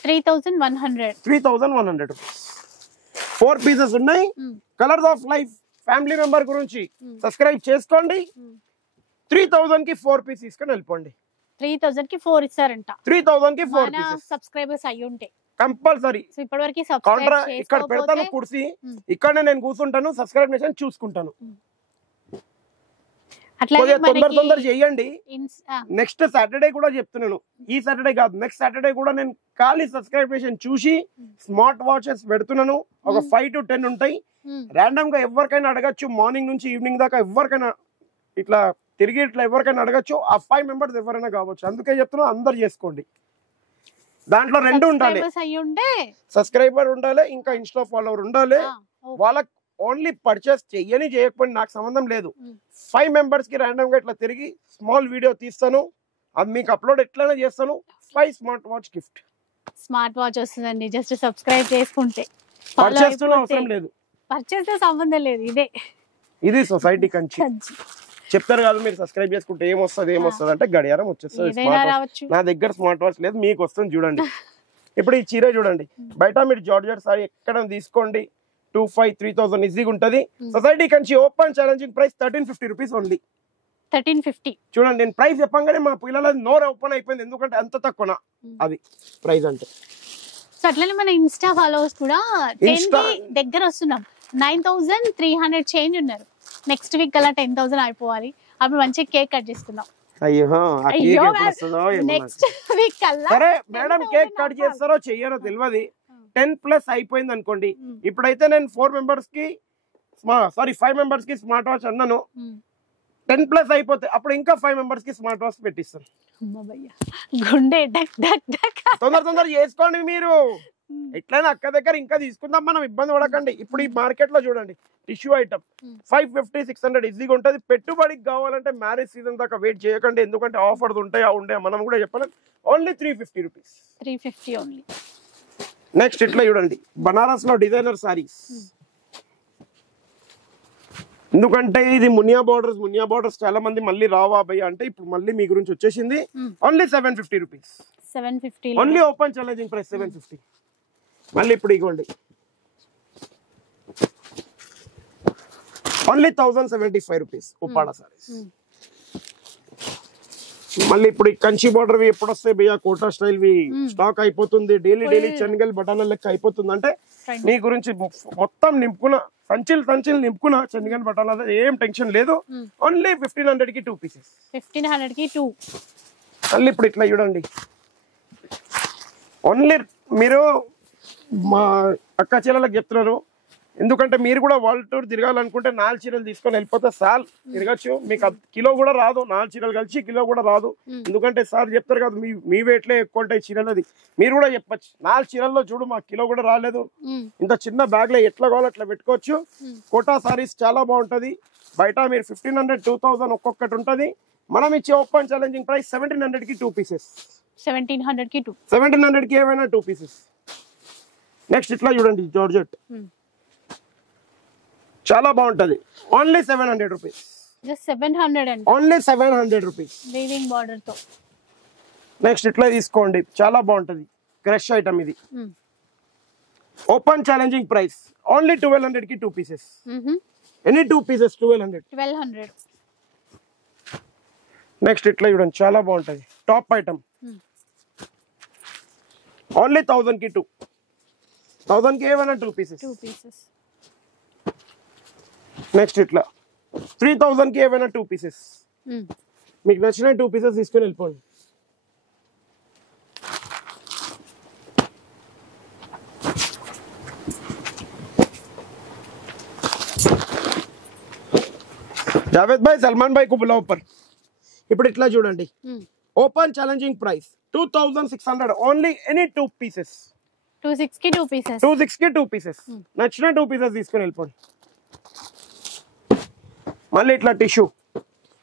3100 rupees. 4 pieces ఉన్నాయి. Colours of life family member గురించి సబ్స్క్రైబ్ చేసుకోండి. 3000 కి 4 పీస్ తీసుకొని వెళ్ళిపోండి. 3000 కి 4 ఇస్తారంట. 3000 కి 4 పీసెస్ సబ్స్క్రైబర్స్ అయ్యి ఉంటే కంపల్సరీ. ఇప్పటివరకు కౌంటర్ ఇక్కడ పెడతాను కుర్సీ, ఇక్కడనే నేను కూర్చుంటాను, సబ్స్క్రైబ్ చేసి చూసుకుంటాను. తొందర చేయండి. నెక్స్ట్ సాటర్డే కూడా చెప్తున్నాను, ఈ సాటర్డే కాదు నెక్స్ట్ సాటర్డే కూడా నేను ఖాళీ సబ్స్క్రిప్షన్ చూసి స్మార్ట్ వాచెస్ పెడుతున్నాను. ఒక 5 to 10 ఉంటాయి. ర్యాండమ్ గా ఎవరికైనా అడగచ్చు, మార్నింగ్ నుంచి ఈవినింగ్ దాకా ఎవరికైనా ఇట్లా తిరిగి ఇట్లా ఎవరికైనా అడగచ్చు. ఆ 5 మెంబర్స్ ఎవరైనా కావచ్చు. అందుకే చెప్తున్నా అందరు చేసుకోండి. దాంట్లో 2 ఉండాలి, సబ్స్క్రైబర్ ఉండాలి, ఇంకా ఇన్స్టా ఫాలోవర్ ఉండాలి. వాళ్ళకి ఓన్లీ పర్చేస్ చేయకపోయినా నాకు సంబంధం లేదు. 5 మెంబర్స్ కి ర్యాండమ్ గా ఇట్లా తిరిగి స్మాల్ వీడియో తీస్తాను, అది మీకు అప్లోడ్ ఎట్లైనా చేస్తాను. 5 smart watch gift. Smart watch వస్తుందండి జస్ట్ సబ్స్క్రైబ్ చేసుకుంటే. పర్చేస్ అవసరం లేదు, పర్చేస్ తో సంబంధం లేదు. ఇది సొసైటీ కంచి. చెప్తారు కాదు మీరు సబ్స్క్రైబ్ చేసుకుంటే ఏమొస్తుంది అంటే గడియారం వచ్చేస్తుంది. నా దగ్గర స్మార్ట్ వాచ్ లేదు, మీకు వస్తుంది చూడండి. ఇప్పుడు ఈ చీర చూడండి, బయట మీరు జార్జెట్ సారీ ఎక్కడ తీసుకోండి 2500-3000 ఈజీగా ఉంటది. Society Kanchi open challenging price 1350 rupees only. 1350. చూడండి నేను ప్రైస్ చెప్పంగానే మా పిల్లల నోరు ఓపెన్ అయిపోయింది, ఎందుకంటే అంత తక్కువ అది ప్రైస్ అంటే. సో అట్లనే మన ఇన్స్టా ఫాలోవర్స్ కూడా 10 దగ్గర వస్తున్నాం. 9300 చేంజ్ ఉన్నారు. నెక్స్ట్ వీక్ అలా 10,000 అయిపోవాలి. అప్పుడు మంచిగా కేక్ కట్ చేస్తున్నాం. అయ్యో నెక్స్ట్ వీక్ కల్లా సరే మేడం కేక్ కట్ చేస్తారో చెయ్యారో తెలియదు. 10+ అయిపోయింది అనుకోండి. ఇప్పుడైతే నేను 4 మెంబర్స్ కి 5 మెంబర్స్ కి స్మార్ట్ వాచ్ అన్నాను. 10+ అయిపోతే అప్పుడు ఇంకా 5 మెంబర్స్ కి స్మార్ట్ వాచ్ పెట్టిస్తాను. గుండె డక్ డక్ డక్. తొందర చేసుకోండి మీరు. ఎట్లయినా అక్క దగ్గర ఇంకా తీసుకుందాం మనం, ఇబ్బంది పడకండి. ఇప్పుడు ఈ మార్కెట్ లో చూడండి టిష్యూ ఐటమ్ 550-600 ఈజీగా ఉంటుంది. పెట్టుబడికి కావాలంటే మ్యారేజ్ సీజన్ దాకా వెయిట్ చేయకండి, ఎందుకంటే ఆఫర్స్ ఉంటాయా ఉండే మనం కూడా చెప్పలేం. Only 350 rupees. 350 ఓన్లీ. నెక్స్ట్ ఇట్లా చూడండి బనారస్ లో డిజైనర్ సారీస్. ఎందుకంటే ఇది మునియా బోర్డర్స్ చాలా మంది మళ్ళీ రావా భయ్య అంటే ఇప్పుడు మళ్ళీ మీ గురించి వచ్చేసింది. Only 750 rupees. 750 only open challenging price 750. మళ్ళీ ఇప్పుడు ఇగోండి ఓన్లీ 1075 రూపీస్ ఉప్పాడ సారీస్. మళ్ళీ ఇప్పుడు ఈ కంచి బోర్డర్ వి ఎప్పుడు వస్తాయి భయ్యా, కోటా స్టైల్ వి స్టాక్ అయిపోతుంది. డైలీ చెనగల్ బటానా లెక్క అయిపోతుంది. అంటే మీ గురించి మొత్తం నింపుకున్న సంచిల్ నింపుకున్న చెనగల్ బటానా, ఏం టెన్షన్ లేదు. ఓన్లీ 1500 కి 2 పీసెస్. 1500 కి 2. మళ్ళీ ఇప్పుడు ఇట్లా చూడండి ఓన్లీ మీరు మా అక్క చెల్లెలకు చెప్తున్నారు, ఎందుకంటే మీరు కూడా వరల్డ్ టూర్ తిరగాలనుకుంటే 4 చీరలు తీసుకొని వెళ్ళిపోతే సార్ తిరగచ్చు. మీకు కిలో కూడా రాదు, 4 చీరలు కలిసి కిలో కూడా రాదు. ఎందుకంటే సార్ చెప్తారు కదా మీ వెయిట్లే ఎక్కువ ఉంటాయి చీరలది. మీరు కూడా చెప్పచ్చు 4 చీరల్లో చూడు మాకు కిలో కూడా రాలేదు, ఇంత చిన్న బ్యాగ్ లో ఎట్లా కావాలో అట్లా పెట్టుకోవచ్చు. కోటా సారీస్ చాలా బాగుంటది. బయట మీరు 1500-2000 ఒక్కొక్కటి ఉంటది. మనం ఇచ్చే ఓపెన్ ఛాలెంజింగ్ ప్రైస్ 1700 కి 2 పీసెస్. 1700 కి 2. 1700 కి ఏమైనా 2 పీసెస్. నెక్స్ట్ ఇట్లా చూడండి జార్జెట్ చాలా బాగుంటది. Only 700 rupees. జస్ట్ 700 అండి. ఓన్లీ 700 రూపీస్ వీవింగ్ బార్డర్ తో. నెక్స్ట్ ఇట్లా తీసుకోండి చాలా బాగుంటది. క్రష్ ఐటమ్ ఇది. ఓపెన్ ఛాలెంజింగ్ ప్రైస్ ఓన్లీ 1200 కి 2 పీసెస్. Any 2 pieces 1200. నెక్స్ట్ ఇట్లా చూడండి చాలా బాగుంటది టాప్ ఐటమ్. ఓన్లీ 1000 కి 2. 1000 కి ఏమైనా 2 పీసెస్. నెక్స్ట్ ఇట్లా 3000 కి ఏమైనా 2 పీసెస్. మీకు నచ్చిన 2 పీసెస్ తీసుకొని వెళ్ళిపోండి. జావేద్ భాయ్ సల్మాన్ భాయ్ కు బులా ऊपर. ఇప్పుడు ఇట్లా చూడండి open challenging price 2600 only any 2 pieces. 26 కి 2 పీసెస్. 26 కి 2 పీసెస్. నచ్చిన 2 పీసెస్ తీసుకొని వెళ్ళిపోండి. మళ్ళీ ఇట్లా tissue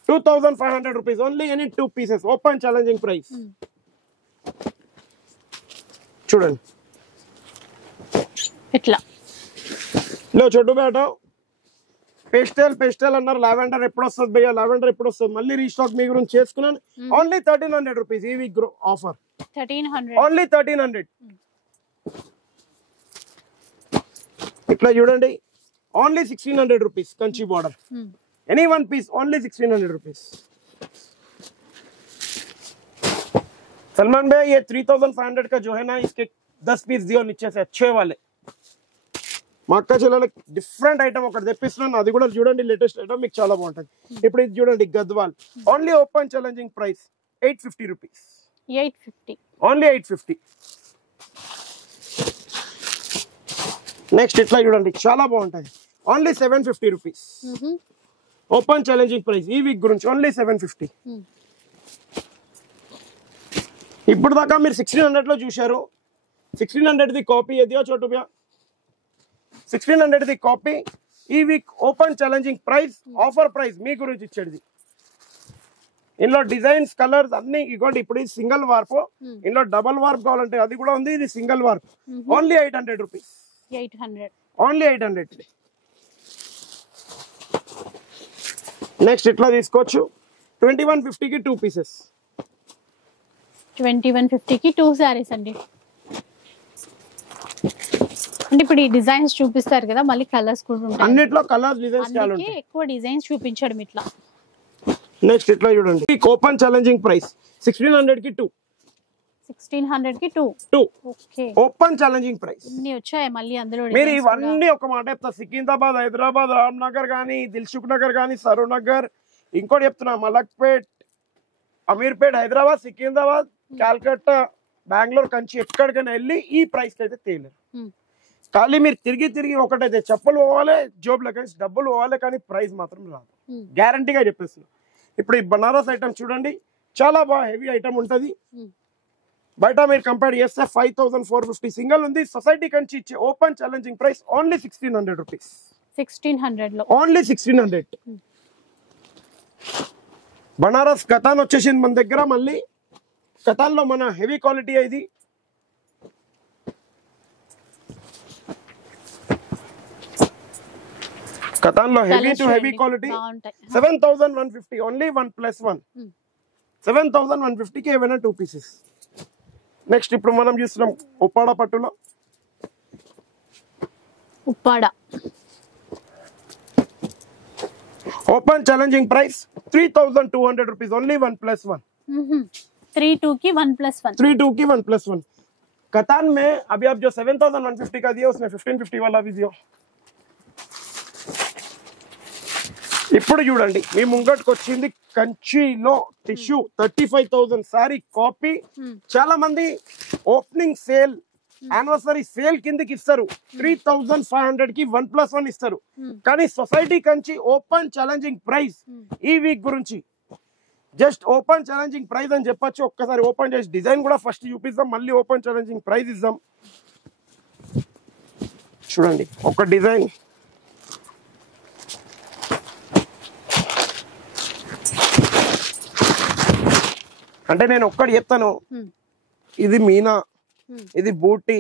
2500 rupees only any 2 pieces. Open challenging price. చూడండి ఇట్లా లో చోటు బేట పేస్టల్ అన్నారు. లావెండర్ ఎప్పుడు వస్తుంది భయ్యా, లావెండర్ ఎప్పుడు వస్తుంది? మళ్ళీ రీస్టాక్ మీ గురించి చేసుకున్నాను. ఓన్లీ 1300 రూపీస్ ఈ వీక్ ఆఫర్. 1300 ఓన్లీ 1300. ఇట్లా చూడండి only 1600 rupees Kanchi border. Any 1 piece only 1600 rupees. Salman भाई ये 3500 का जो है ना इसके 10 पीस दियो नीचे से अच्छे वाले. మా అక్క చెల్లెలకు డిఫరెంట్ ఐటమ్ ఒకటి తెప్పిస్తున్నాను, అది కూడా చూడండి లేటెస్ట్ ఐటమ్ మీకు చాలా బాగుంటుంది. ఇప్పుడు ఇది చూడండి Gadwal only open challenging price 850 rupees. 850 only 850. Next ఇట్లా చూడండి చాలా బాగుంటుంది only 750 rupees. Open challenging price ఈ వీక్ గురించి ఓన్లీ 750. ఇప్పుడు దాకా మీరు 1600 లో చూశారు. 1600 ది కాపీ ఏదియో చోటు భయ్యా 1600 ది కాపీ. ఈ week open challenging price offer price మీ గురించి ఇచ్చేది. ఇందులో డిజైన్స్ కలర్స్ అన్ని ఇవ్వండి. ఇప్పుడు ఇది సింగిల్ వార్ప్, ఇందులో డబల్ వార్ప్ కావాలంటే అది కూడా ఉంది. ఇది single warp only 800 rupees. 800 only 800. Next ఇట్లా తీసుకోవచ్చు 2150 కి 2 పీసెస్. 2150 కి 2 సారీస్ అండి. అంటే ఇప్పుడు ఈ డిజైన్స్ చూపిస్తారు కదా, మళ్ళీ కలర్స్ కూడా ఉంటాయి. అన్నిట్లో కలర్స్ డిజైన్స్ చాలా ఉంటాయి. ఎక్కువ డిజైన్స్ చూపించడం ఇట్లా. నెక్స్ట్ ఇట్లా చూడండి ఓపెన్ ఛాలెంజింగ్ ప్రైస్ 1600 కి 2. 1600 కి 2. Okay open challenging price. ఇన్ని వచ్చాయి మళ్ళీ అందులో. మీరు ఇవన్నీ ఒక మాట చెప్తా, సికింద్రాబాద్, హైదరాబాద్, రామ్నగర్ కానీ, దిల్సుఖ్ నగర్ కానీ, సరూర్ నగర్, ఇంకోటి చెప్తున్నా మలక్పేట్, అమీర్పేట్, హైదరాబాద్, సికింద్రాబాద్, కాల్కట్టా, బెంగళూరు, కంచి ఎక్కడికైనా వెళ్ళి ఈ ప్రైస్ కి అయితే తేలేరు. ఖాళీ మీరు తిరిగి తిరిగి ఒకటైతే చెప్పులు పోవాలి, జోబులో కానీ డబ్బులు పోవాలి, కానీ ప్రైస్ మాత్రం రాదు. గ్యారంటీగా చెప్పేస్తున్నా. ఇప్పుడు ఈ బనారస్ ఐటమ్ చూడండి, చాలా బాగా హెవీ ఐటమ్ ఉంటుంది. బయట మీరు కంపేర్ చేస్తే 5450 సింగిల్ ఉంది. సొసైటీ కంచి ఇచ్చే open challenging price only 1600 rupees. 1600 లో ఓన్లీ 1600. బనారస్ కథాన్ వచ్చేసింది మన దగ్గర. మళ్ళీ కథాన్ లో మన హెవీ క్వాలిటీ ఇది. కథాన్ లో heavy to heavy quality 7150 only 1+1. 7150 కి ఏమైనా 2 పీసెస్. నెక్స్ట్ ఇప్పుడు మనం చూస్తున్నాం ఉప్పాడ పట్టులో. Uppada open challenging price 3200 rupees only 1+1. 32 की 1+1. 32 की 1+1. कतान में अभी आप जो 7150 का दिया उसमें 1550 वाला भी दिया. ఇప్పుడు చూడండి మీ ముంగట్కి వచ్చింది కంచిలో టిష్యూ 35,000 సారీ కాపీ. చాలా మంది ఓపెనింగ్ సేల్ యానివర్సరీ సేల్ కిందకి ఇస్తారు 3500 కి 1+1 ఇస్తారు. కానీ society Kanchi open challenging price ఈ వీక్ గురించి జస్ట్ ఓపెన్ ఛాలెంజింగ్ ప్రైస్ అని చెప్పొచ్చు. ఒక్కసారి ఓపెన్ చేసి డిజైన్ కూడా ఫస్ట్ చూపిస్తాం, మళ్ళీ ఓపెన్ ఛాలెంజింగ్ ప్రైస్ ఇద్దాం. చూడండి ఒక డిజైన్, అంటే నేను ఒక్కటి చెప్తాను, ఇది మీనా, ఇది బూటీ,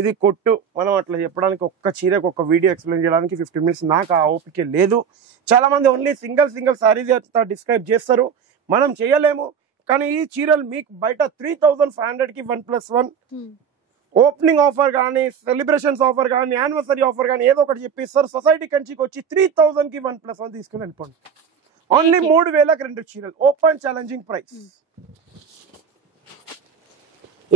ఇది కొట్టు. మనం అట్లా చెప్పడానికి ఒక్క చీరకు ఒక వీడియో ఎక్స్ప్లెయిన్ చేయడానికి 15 మినిట్స్ నాకు ఆ ఓపిక లేదు. చాలా మంది ఓన్లీ సింగిల్ సారీస్ డిస్క్రైబ్ చేస్తారు, మనం చేయలేము. కానీ ఈ చీరలు మీకు బయట 3500 కి 1+1 ఓపెనింగ్ ఆఫర్ కానీ, సెలబ్రేషన్స్ ఆఫర్ కానీ, యానివర్సరీ ఆఫర్ కానీ ఏదో ఒకటి చెప్పిస్తారు. సొసైటీ కంచికి వచ్చి 3000 కి 1+1 తీసుకుని వెళ్ళిపోండి. ఓన్లీ 3000కి 2 చీరలు. Open challenging price.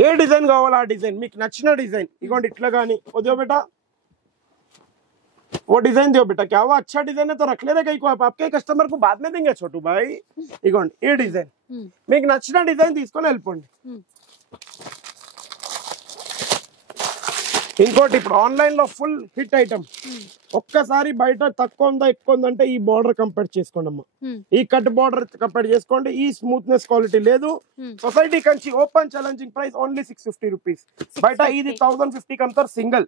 ఏ డిజైన్ కావాలో ఆ డిజైన్, మీకు నచ్చిన డిజైన్ ఇగోండి. ఇట్లా కానీ दियो बेटा, वो डिजाइन दियो बेटा, क्या वो अच्छा डिजाइन है तो रख लेने कहीं को, आप आपके कस्टमर को बाद में देंगे छोटू भाई. ఇగోండి ఈ డిజైన్, మీకు నచ్చిన డిజైన్ తీసుకొని వెళ్ళిపోండి. ఇంకోటి ఇప్పుడు ఆన్లైన్ లో ఫుల్ హిట్ ఐటమ్, ఒక్కసారి బయట తక్కువ ఉందా ఎక్కువ ఉందంటే ఈ బార్డర్ కంపేర్ చేసుకోండి అమ్మా, ఈ కట్ బార్డర్ కంపేర్ చేసుకోండి. ఈ స్మూత్నెస్ క్వాలిటీ లేదు. Society Kanchi open challenging price only 650 rupees. బయట ఇది 1050 కంటారు సింగిల్.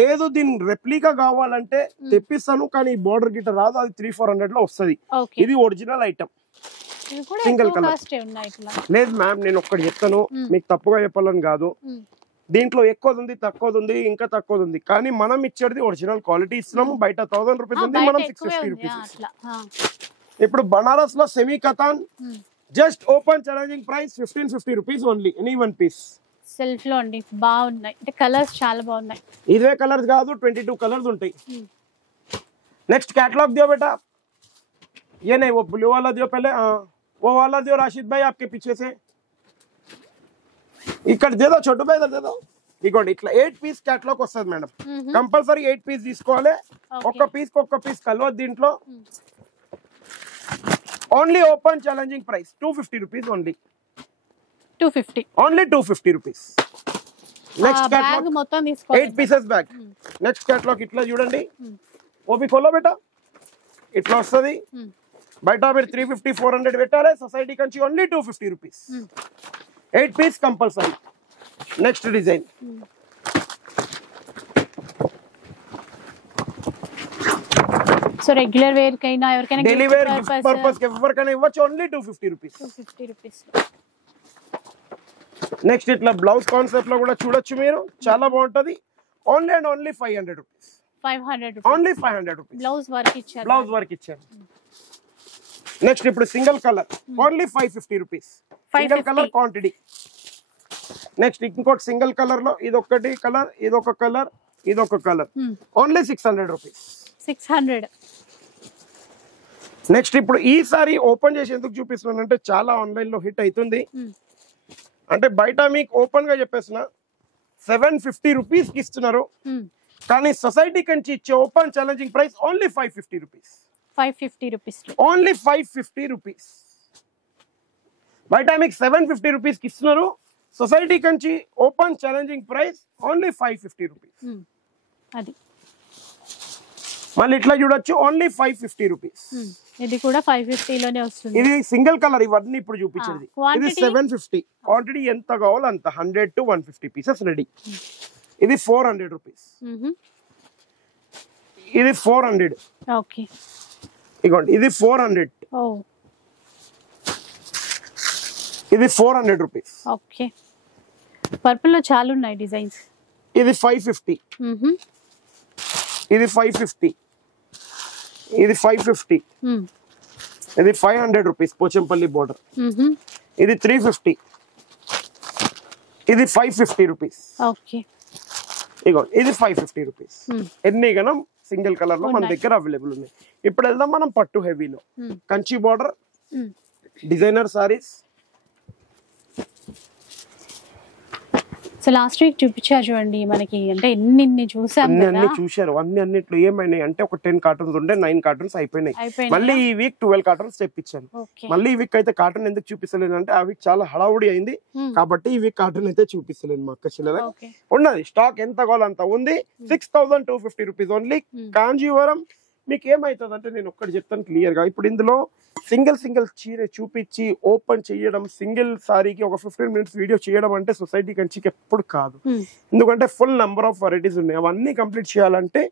లేదు దీని రెప్లికా కావాలంటే తెప్పిస్తాను, కానీ ఈ బార్డర్ గిట్ట రాదు, అది 300-400 లో వస్తుంది. ఇది ఒరిజినల్ ఐటమ్ సింగిల్ కలర్. లేదు మ్యామ్ నేను ఒక్కటి చెప్తాను, మీకు తప్పుగా చెప్పాలని కాదు. దీంట్లో ఎక్కువది ఉంది, తక్కువది ఉంది, ఇంకా తక్కువది ఉంది, కానీ మనం ఇచ్చేది ఒరిజినల్ క్వాలిటీ ఇస్తున్నాము. బయట 1000 రూపీస్ ఉంది, మనం 650 రూపీస్. ఇప్పుడు బనారస్ లో semi katan just open challenging price 1550 rupees only. Any 1 piece self లో అండి. బాగున్నాయి, అంటే కలర్స్ చాలా బాగున్నాయి. ఇదే కలర్స్ కాదు, 22 కలర్స్ ఉంటాయి. नेक्स्ट कैटलॉग दियो बेटा, ये नहीं वो ब्लू वाला दियो पहले, वो वाला दियो राशिद भाई आपके पीछे से. ఇక్కడ దేదో छोटू भाई इधर दे दो. ఇగోండి ఇట్లా 8 పీస్ క్యాటలాగ్ వస్తుంది మేడం. కంపల్సరీ 8 పీస్ తీసుకోవాలి. ఒక్క పీస్ కి ఒక్క పీస్ కలవదు దీంట్లో. Only open challenging price 250 rupees only. 250 only 250 rupees. Next bag మొత్తం తీసుకోండి, 8 పీసెస్ బ్యాగ్. నెక్స్ట్ క్యాటలాగ్ ఇట్లా చూడండి, वो भी खोलो बेटा. ఇట్లా వస్తుంది. బయట మీరు 350-400 పెట్టాలి. Society Kanchi only 250 rupees. 8 piece compulsory. Next design so regular wear కైనా ఎవరికైనా డైలీ వేర్ పర్పస్ కి ఎవరికైనా ఇవ్వచ్చు. Only 250 rupees. 250 రూపీస్. నెక్స్ట్ ఇట్లా బ్లౌజ్ కాన్సెప్ట్ లో కూడా చూడొచ్చు మీరు, చాలా బాగుంటది. Only and only 500 rupees. 500 only 500 rupees. Blouse work ఇచ్చారు, బ్లౌజ్ వర్క్ ఇచ్చారు. నెక్స్ట్ ఇప్పుడు single colour only 550 rupees. Single colour quantity. Next ఇంకోటి సింగిల్ కలర్ లో ఇదొకటి కలర్, ఇదొక కలర్, ఇదొక కలర్. Only 600 rupees. 600. నెక్స్ట్ ఇప్పుడు ఈసారి ఓపెన్ చేసి ఎందుకు చూపిస్తున్నానంటే చాలా ఆన్లైన్ లో హిట్ అవుతుంది. అంటే బయట మీకు ఓపెన్ గా చెప్పేసిన 750 రూపీస్ కి ఇస్తున్నారు, కానీ సొసైటీ కంచి ఇచ్చే open challenging price only 550 rupees. 550 rupees. Only 550 rupees. బయట మీకు 750 రూపీస్ కి ఇస్తున్నారు. Society Kanchi open challenging price only 550 rupees. అది మళ్ళీ ఇట్లా చూడొచ్చు ఓన్లీ 550 రూపీస్. ఇది కూడా 550 లోనే వస్తుంది. ఇది సింగిల్ కలర్, ఇవన్నీ ఇప్పుడు చూపించేది. ఇది quantity? 750. క్వాంటిటీ ఎంత కావాలో అంత 100 to 150 పీసెస్ రెడీ. ఇది 400 రూపీస్. ఇది 400. ఓకే ఇగోండి ఇది 400. ఓ ఇది 400 రూపీస్. ఓకే పర్పుల్ లో చాలా ఉన్నాయి డిజైన్స్. ఇది 550. ఇది 550. ఇది 550. ఇది 500 రూపీస్ పోచంపల్లి బోర్డర్. ఇది 350. ఇది 550 రూపీస్. ఓకే ఇగో ఇది 550 రూపీస్. ఎన్ని గనం సింగిల్ కలర్ లో మన దగ్గర అవైలబుల్ ఉన్నాయి. ఇప్పుడు వెళ్దాం మనం పట్టు హెవీలో. Kanchi border designer sarees. So last week చూపించారు చూడండి మనకి, అంటే ఎన్ని చూసాం అన్ని చూశారు. అన్నిట్లో ఏమైనాయి అంటే ఒక 10 కార్టూన్స్ ఉంటే 9 కార్టూన్స్ అయిపోయినాయి. మళ్ళీ ఈ వీక్ 12 కార్టూన్స్ తెప్పించాను. మళ్ళీ ఈ వీక్ అయితే కార్టూన్ ఎందుకు చూపిస్తలేదు అంటే ఆ వీక్ చాలా హడావుడి అయింది కాబట్టి ఈ వీక్ కార్టూన్ అయితే చూపిస్తలేదు. మా అక్క చిల్లర ఉన్నది స్టాక్ ఎంత కావాలో అంత ఉంది. 6250 రూపీస్ ఓన్లీ. కాంజీవరం మీకు ఏమైతుంది అంటే నేను ఒక్కటి చెప్తాను క్లియర్ గా. ఇప్పుడు ఇందులో సింగిల్ చీర చూపించి ఓపెన్ చేయడం, సింగిల్ సారీకి ఒక 15 మినిట్స్ వీడియో చేయడం అంటే సొసైటీ కంచికి ఎప్పుడు కాదు. ఎందుకంటే ఫుల్ నెంబర్ ఆఫ్ వెరైటీస్ ఉన్నాయి. అవన్నీ కంప్లీట్ చేయాలంటే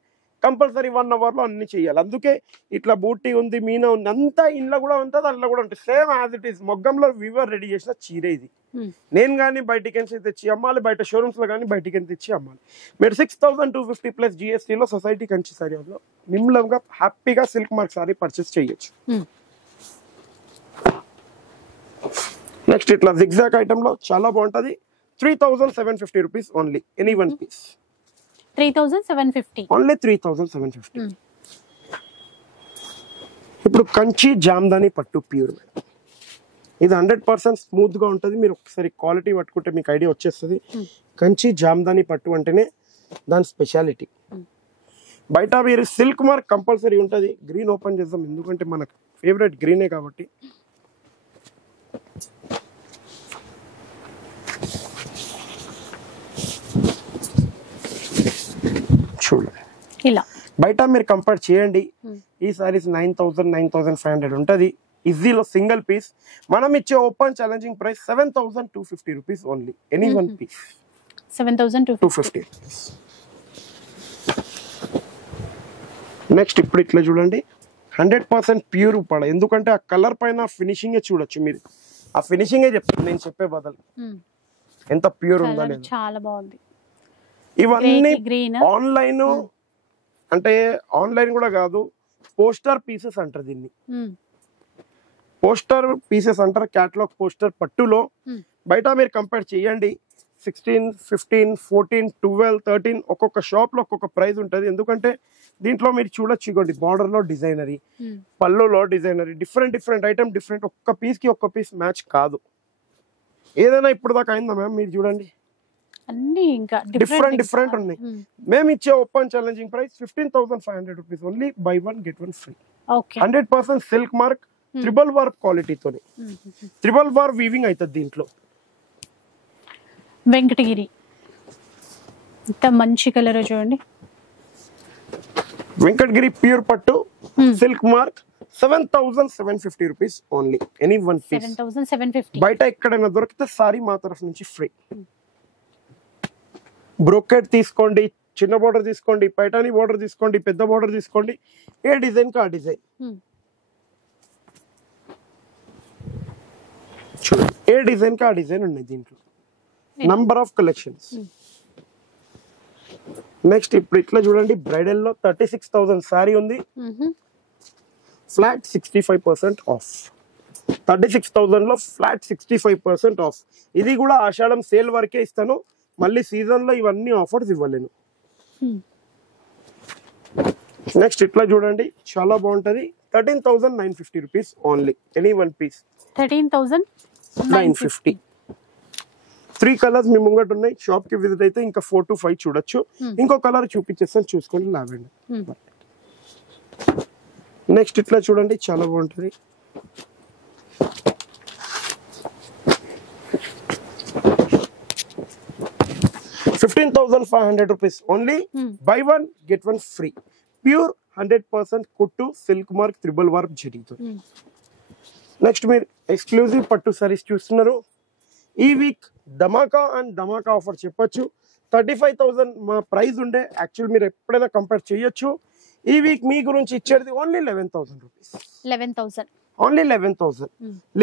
కంపల్సరీ 1 అవర్ లో అన్ని చేయాలి. అందుకే ఇట్లా బూటీ ఉంది, మీనా ఉంది, అంతా ఇంట్లో కూడా ఉంటుంది, అందులో కూడా ఉంటుంది. సేమ్ యాజ్ ఇట్ ఈస్ మొగ్గంలో వీవర్ రెడీ చేసిన చీర ఇది. నేను కానీ బయటికి తెచ్చి అమ్మాలి, బయట షోరూమ్స్ లో కానీ బయటికి తెచ్చి అమ్మాలి. మీరు 6250 ప్లస్ GST లో సొసైటీ కంచి సారీలో నిమ్లంగా హ్యాపీగా సిల్క్ మార్క్ సారీ పర్చేస్ చేయొచ్చు. నెక్స్ట్ ఇట్లా జిగ్జాగ్ ఐటమ్ లో చాలా బాగుంటది. 3750 rupees only. Any one piece 3750 only 3750. ఇప్పుడు కంచి జామ్దాని పట్టు ప్యూర్ మేడం. ఇది 100% స్మూత్ గా ఉంటుంది. మీరు ఒకసారి క్వాలిటీ పట్టుకుంటే మీకు ఐడియా వచ్చేస్తుంది. కంచి జామ్దాని పట్టు అంటేనే దాని స్పెషాలిటీ. బయట మీరు సిల్క్ మార్క్ కంపల్సరీ ఉంటుంది. గ్రీన్ ఓపెన్ చేద్దాం ఎందుకంటే మనకు ఫేవరెట్ గ్రీనే కాబట్టి. చూడండి ఇలా బయట మీరు కంపేర్ చేయండి. ఈ సారీస్ 9000-9500 ఉంటుంది ఈజీలో సింగిల్ పీస్. మనం ఇచ్చే open challenging price 7250 rupees only. Any one piece 7250. Next ఇప్పుడు ఇట్లా చూడండి 100% ప్యూర్ పడ. ఎందుకంటే ఆ కలర్ పైన ఫినిషింగే చూడొచ్చు మీరు. ఆ ఫినిషింగే చెప్తాను నేను చెప్పే బదులు ఎంత ప్యూర్ ఉందా లేదు. చాలా బాగుంది. ఇవన్నీ ఆన్లైన్ అంటే ఆన్లైన్ కూడా కాదు, పోస్టర్ పీసెస్ అంటారు దీన్ని. పోస్టర్ పీసెస్ అంటారు, క్యాటలాగ్ పోస్టర్ పట్టులో. బయట మీరు కంపేర్ చేయండి 16, 15, 14, 12, 13 ఒక్కొక్క షాప్ లో ఒక్కొక్క ప్రైస్ ఉంటుంది. ఎందుకంటే దీంట్లో మీరు చూడొచ్చు ఇగోండి బార్డర్ లో డిజైనరీ, పళ్ళులో డిజైనరీ, డిఫరెంట్ ఐటమ్ డిఫరెంట్. ఒక్క పీస్ కి ఒక్క పీస్ మ్యాచ్ కాదు. ఏదైనా ఇప్పుడు దాకా అయిందా మ్యామ్? మీరు చూడండి అన్ని ఇంకా డిఫరెంట్ ఉన్నాయి. మేము ఇచ్చే open challenging price 15,500 rupees only. Buy 1 get 1 free. 100% silk mark triple warp క్వాలిటీతోని. ట్రిపుల్ వార్ వీవింగ్ అవుతుంది దీంట్లో. వెంకటగిరి ఇంత మంచి కలర్ చూడండి. వెంకటగిరి ప్యూర్ పట్టు silk mark 7,750 rupees only. Any one piece 7,750. బయట ఎక్కడైనా దొరికితే సారీ మా తరఫు నుంచి ఫ్రీ. బ్రోకెట్ తీసుకోండి, చిన్న బోర్డర్ తీసుకోండి, పైటానీ బోర్డర్ తీసుకోండి, పెద్ద బోర్డర్ తీసుకోండి, ఏ డిజైన్ కా డిజైన్ చూడండి. ఏ డిజైన్ కా డిజైన్ ఉన్నాయి దీంట్లో. Number of collections. నెక్స్ట్ ఇప్పుడు ఇట్లా చూడండి బ్రైడల్ లో 36,000 సారీ ఉంది. Flat 65% of. 36,000 లో ఫ్లాట్ 65% ఆఫ్. ఇది కూడా ఆషాఢం సేల్ వరకే ఇస్తాను. మళ్ళీ సీజన్ లో ఇవన్నీ ఆఫర్స్ ఇవ్వలేను. నెక్స్ట్ ఇట్లా చూడండి చాలా బాగుంటది. 13,950 rupees only. Any one piece 13,950. 3 colours మీ ముంగట ఉన్నాయి. షాప్ కి విజిట్ అయితే ఇంకా 4 to 5 చూడొచ్చు. ఇంకో కలర్ చూపించేస్తాను, చూసుకొని లాగండి. నెక్స్ట్ ఇట్లా చూడండి చాలా బాగుంటది. 15,500 rupees only. Buy one get one free. Pure 100% కుట్టు సిల్క్ మార్క్ త్రిబుల్ వర్క్ జరీతో. నెక్స్ట్ మీరు ఎక్స్క్లూజివ్ పట్టు సారీస్ చూస్తున్నారు. ఈ week Dhamaka and Dhamaka offer చెప్పొచ్చు. 35,000 మా ప్రైస్ ఉండే, యాక్చువల్ మీరు ఎప్పుడైనా కంపేర్ చేయొచ్చు. ఈ వీక్ మీ గురించి ఇచ్చేది only 11,000 rupees. 11,000 only 11,000.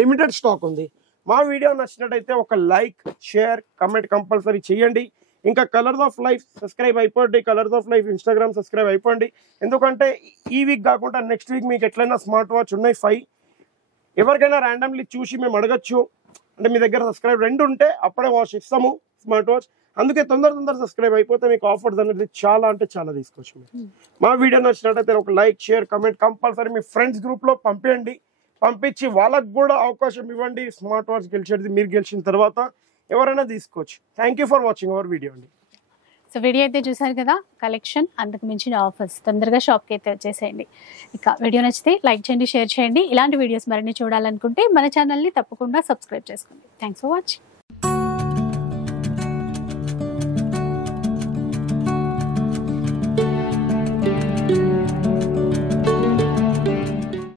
Limited stock ఉంది. మా వీడియో నచ్చినట్టయితే ఒక లైక్, షేర్, కమెంట్ కంపల్సరీ చేయండి. ఇంకా కలర్స్ ఆఫ్ లైఫ్ సబ్స్క్రైబ్ అయిపోండి. Colours of life Instagram subscribe అయిపోండి. ఎందుకంటే ఈ వీక్ కాకుండా నెక్స్ట్ వీక్ మీకు ఎట్లయినా స్మార్ట్ వాచ్ ఉన్నాయి 5. ఎవరికైనా ర్యాండమ్లీ చూసి మేము అడగచ్చు, అంటే మీ దగ్గర సబ్స్క్రైబ్ 2 ఉంటే అప్పుడే వాచ్ ఇస్తాము, స్మార్ట్ వాచ్. అందుకే తొందర సబ్స్క్రైబ్ అయిపోతే మీకు ఆఫర్స్ అనేది చాలా అంటే చాలా తీసుకోవచ్చు. మా వీడియో నచ్చినట్టయితే ఒక లైక్, షేర్, కమెంట్ కంపల్సరీ మీ ఫ్రెండ్స్ గ్రూప్లో పంపించండి. పంపించి వాళ్ళకు కూడా అవకాశం ఇవ్వండి. స్మార్ట్ వాచ్ గెలిచేది మీరు గెలిచిన తర్వాత ఎవరైనా తీసుకోవచ్చు. Thank you for watching our video అండి. సో వీడియో అయితే చూసారు కదా, కలెక్షన్, అంతకు మించిన ఆఫర్స్. తొందరగా షాప్కి అయితే వచ్చేసేయండి. ఇక వీడియో నచ్చితే లైక్ చేయండి, షేర్ చేయండి. ఇలాంటి వీడియోస్ మరిన్ని చూడాలనుకుంటే మన ఛానల్ని తప్పకుండా సబ్స్క్రైబ్ చేసుకోండి. Thanks for watching.